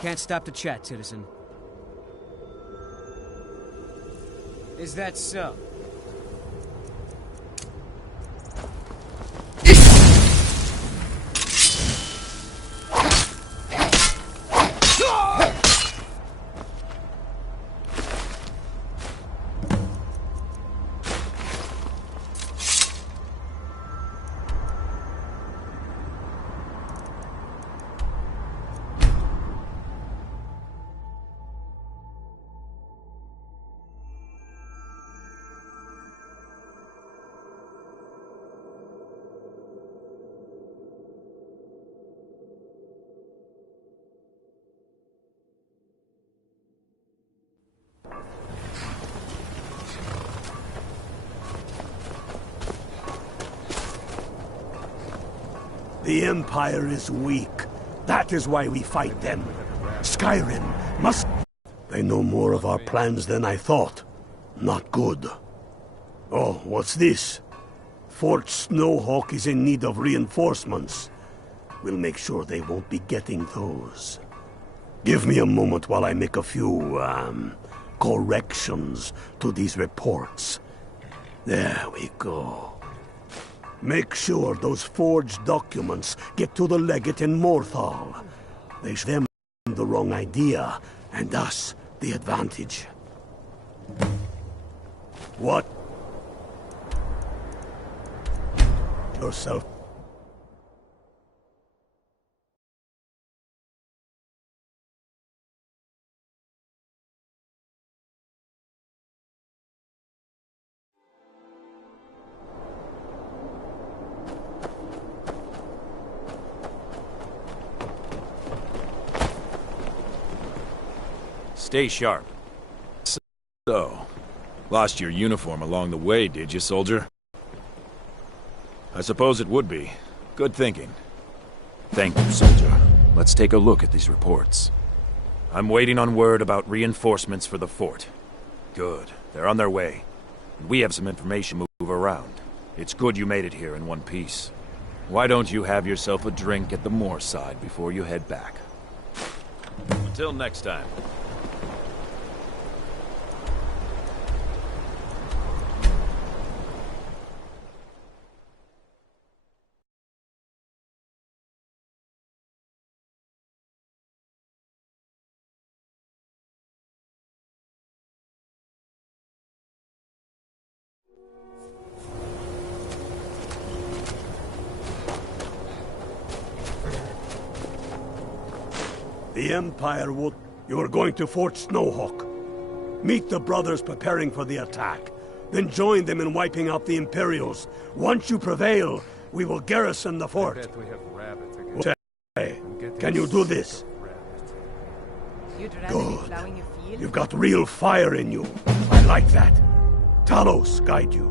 Can't stop to chat, citizen. Is that so? The Empire is weak. That is why we fight them. Skyrim must... They know more of our plans than I thought. Not good. Oh, what's this? Fort Snowhawk is in need of reinforcements. We'll make sure they won't be getting those. Give me a moment while I make a few, corrections to these reports. There we go. Make sure those forged documents get to the legate in Morthal. They show them the wrong idea, and us the advantage. What? Yourself. Stay sharp. So, lost your uniform along the way, did you, soldier? I suppose it would be. Good thinking. Thank you, soldier. Let's take a look at these reports. I'm waiting on word about reinforcements for the fort. Good. They're on their way. And we have some information to move around. It's good you made it here in one piece. Why don't you have yourself a drink at the Moor side before you head back? Until next time. The Empire would... You are going to Fort Snowhawk. Meet the brothers preparing for the attack. Then join them in wiping out the Imperials. Once you prevail, we will garrison the fort. I bet we have rabbits again. Hey, can you do this? Good. You've got real fire in you. I like that. Talos, guide you.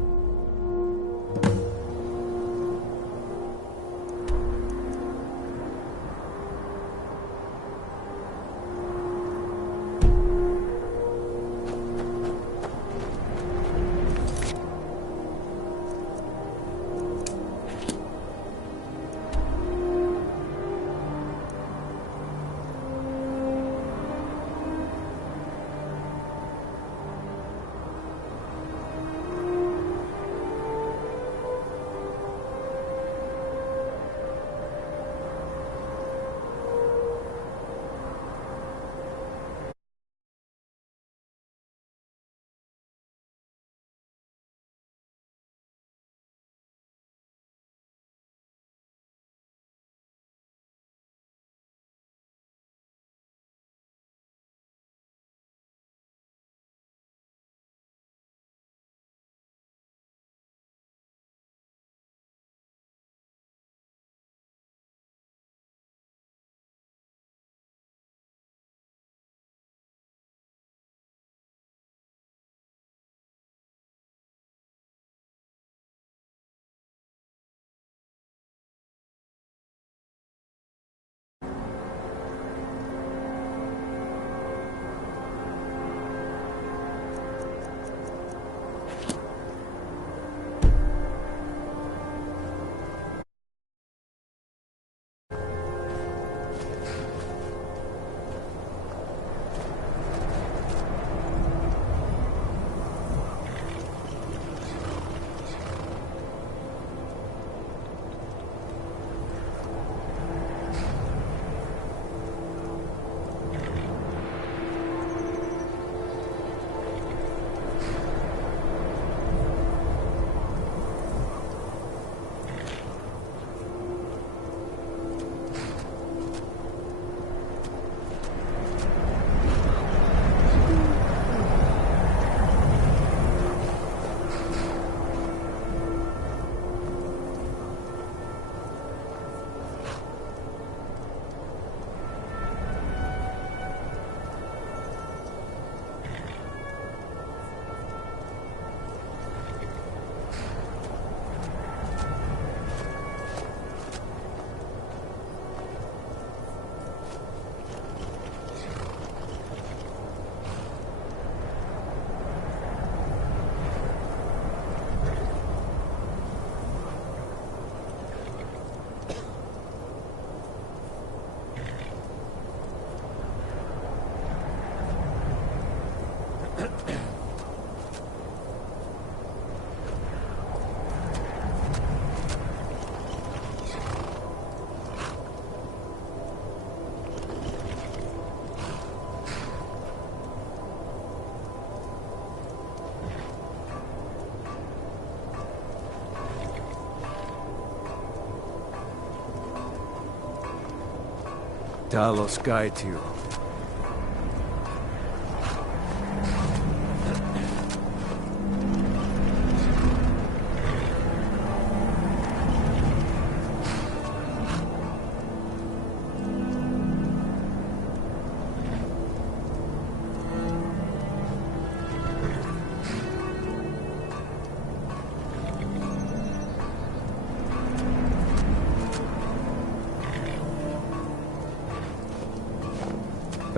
Talos guide you.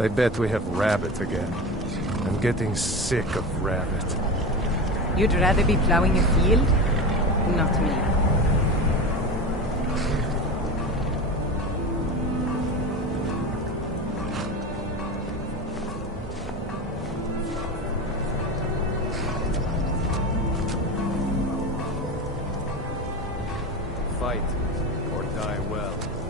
I bet we have rabbit again. I'm getting sick of rabbit. You'd rather be plowing a field? Not me. Fight or die well.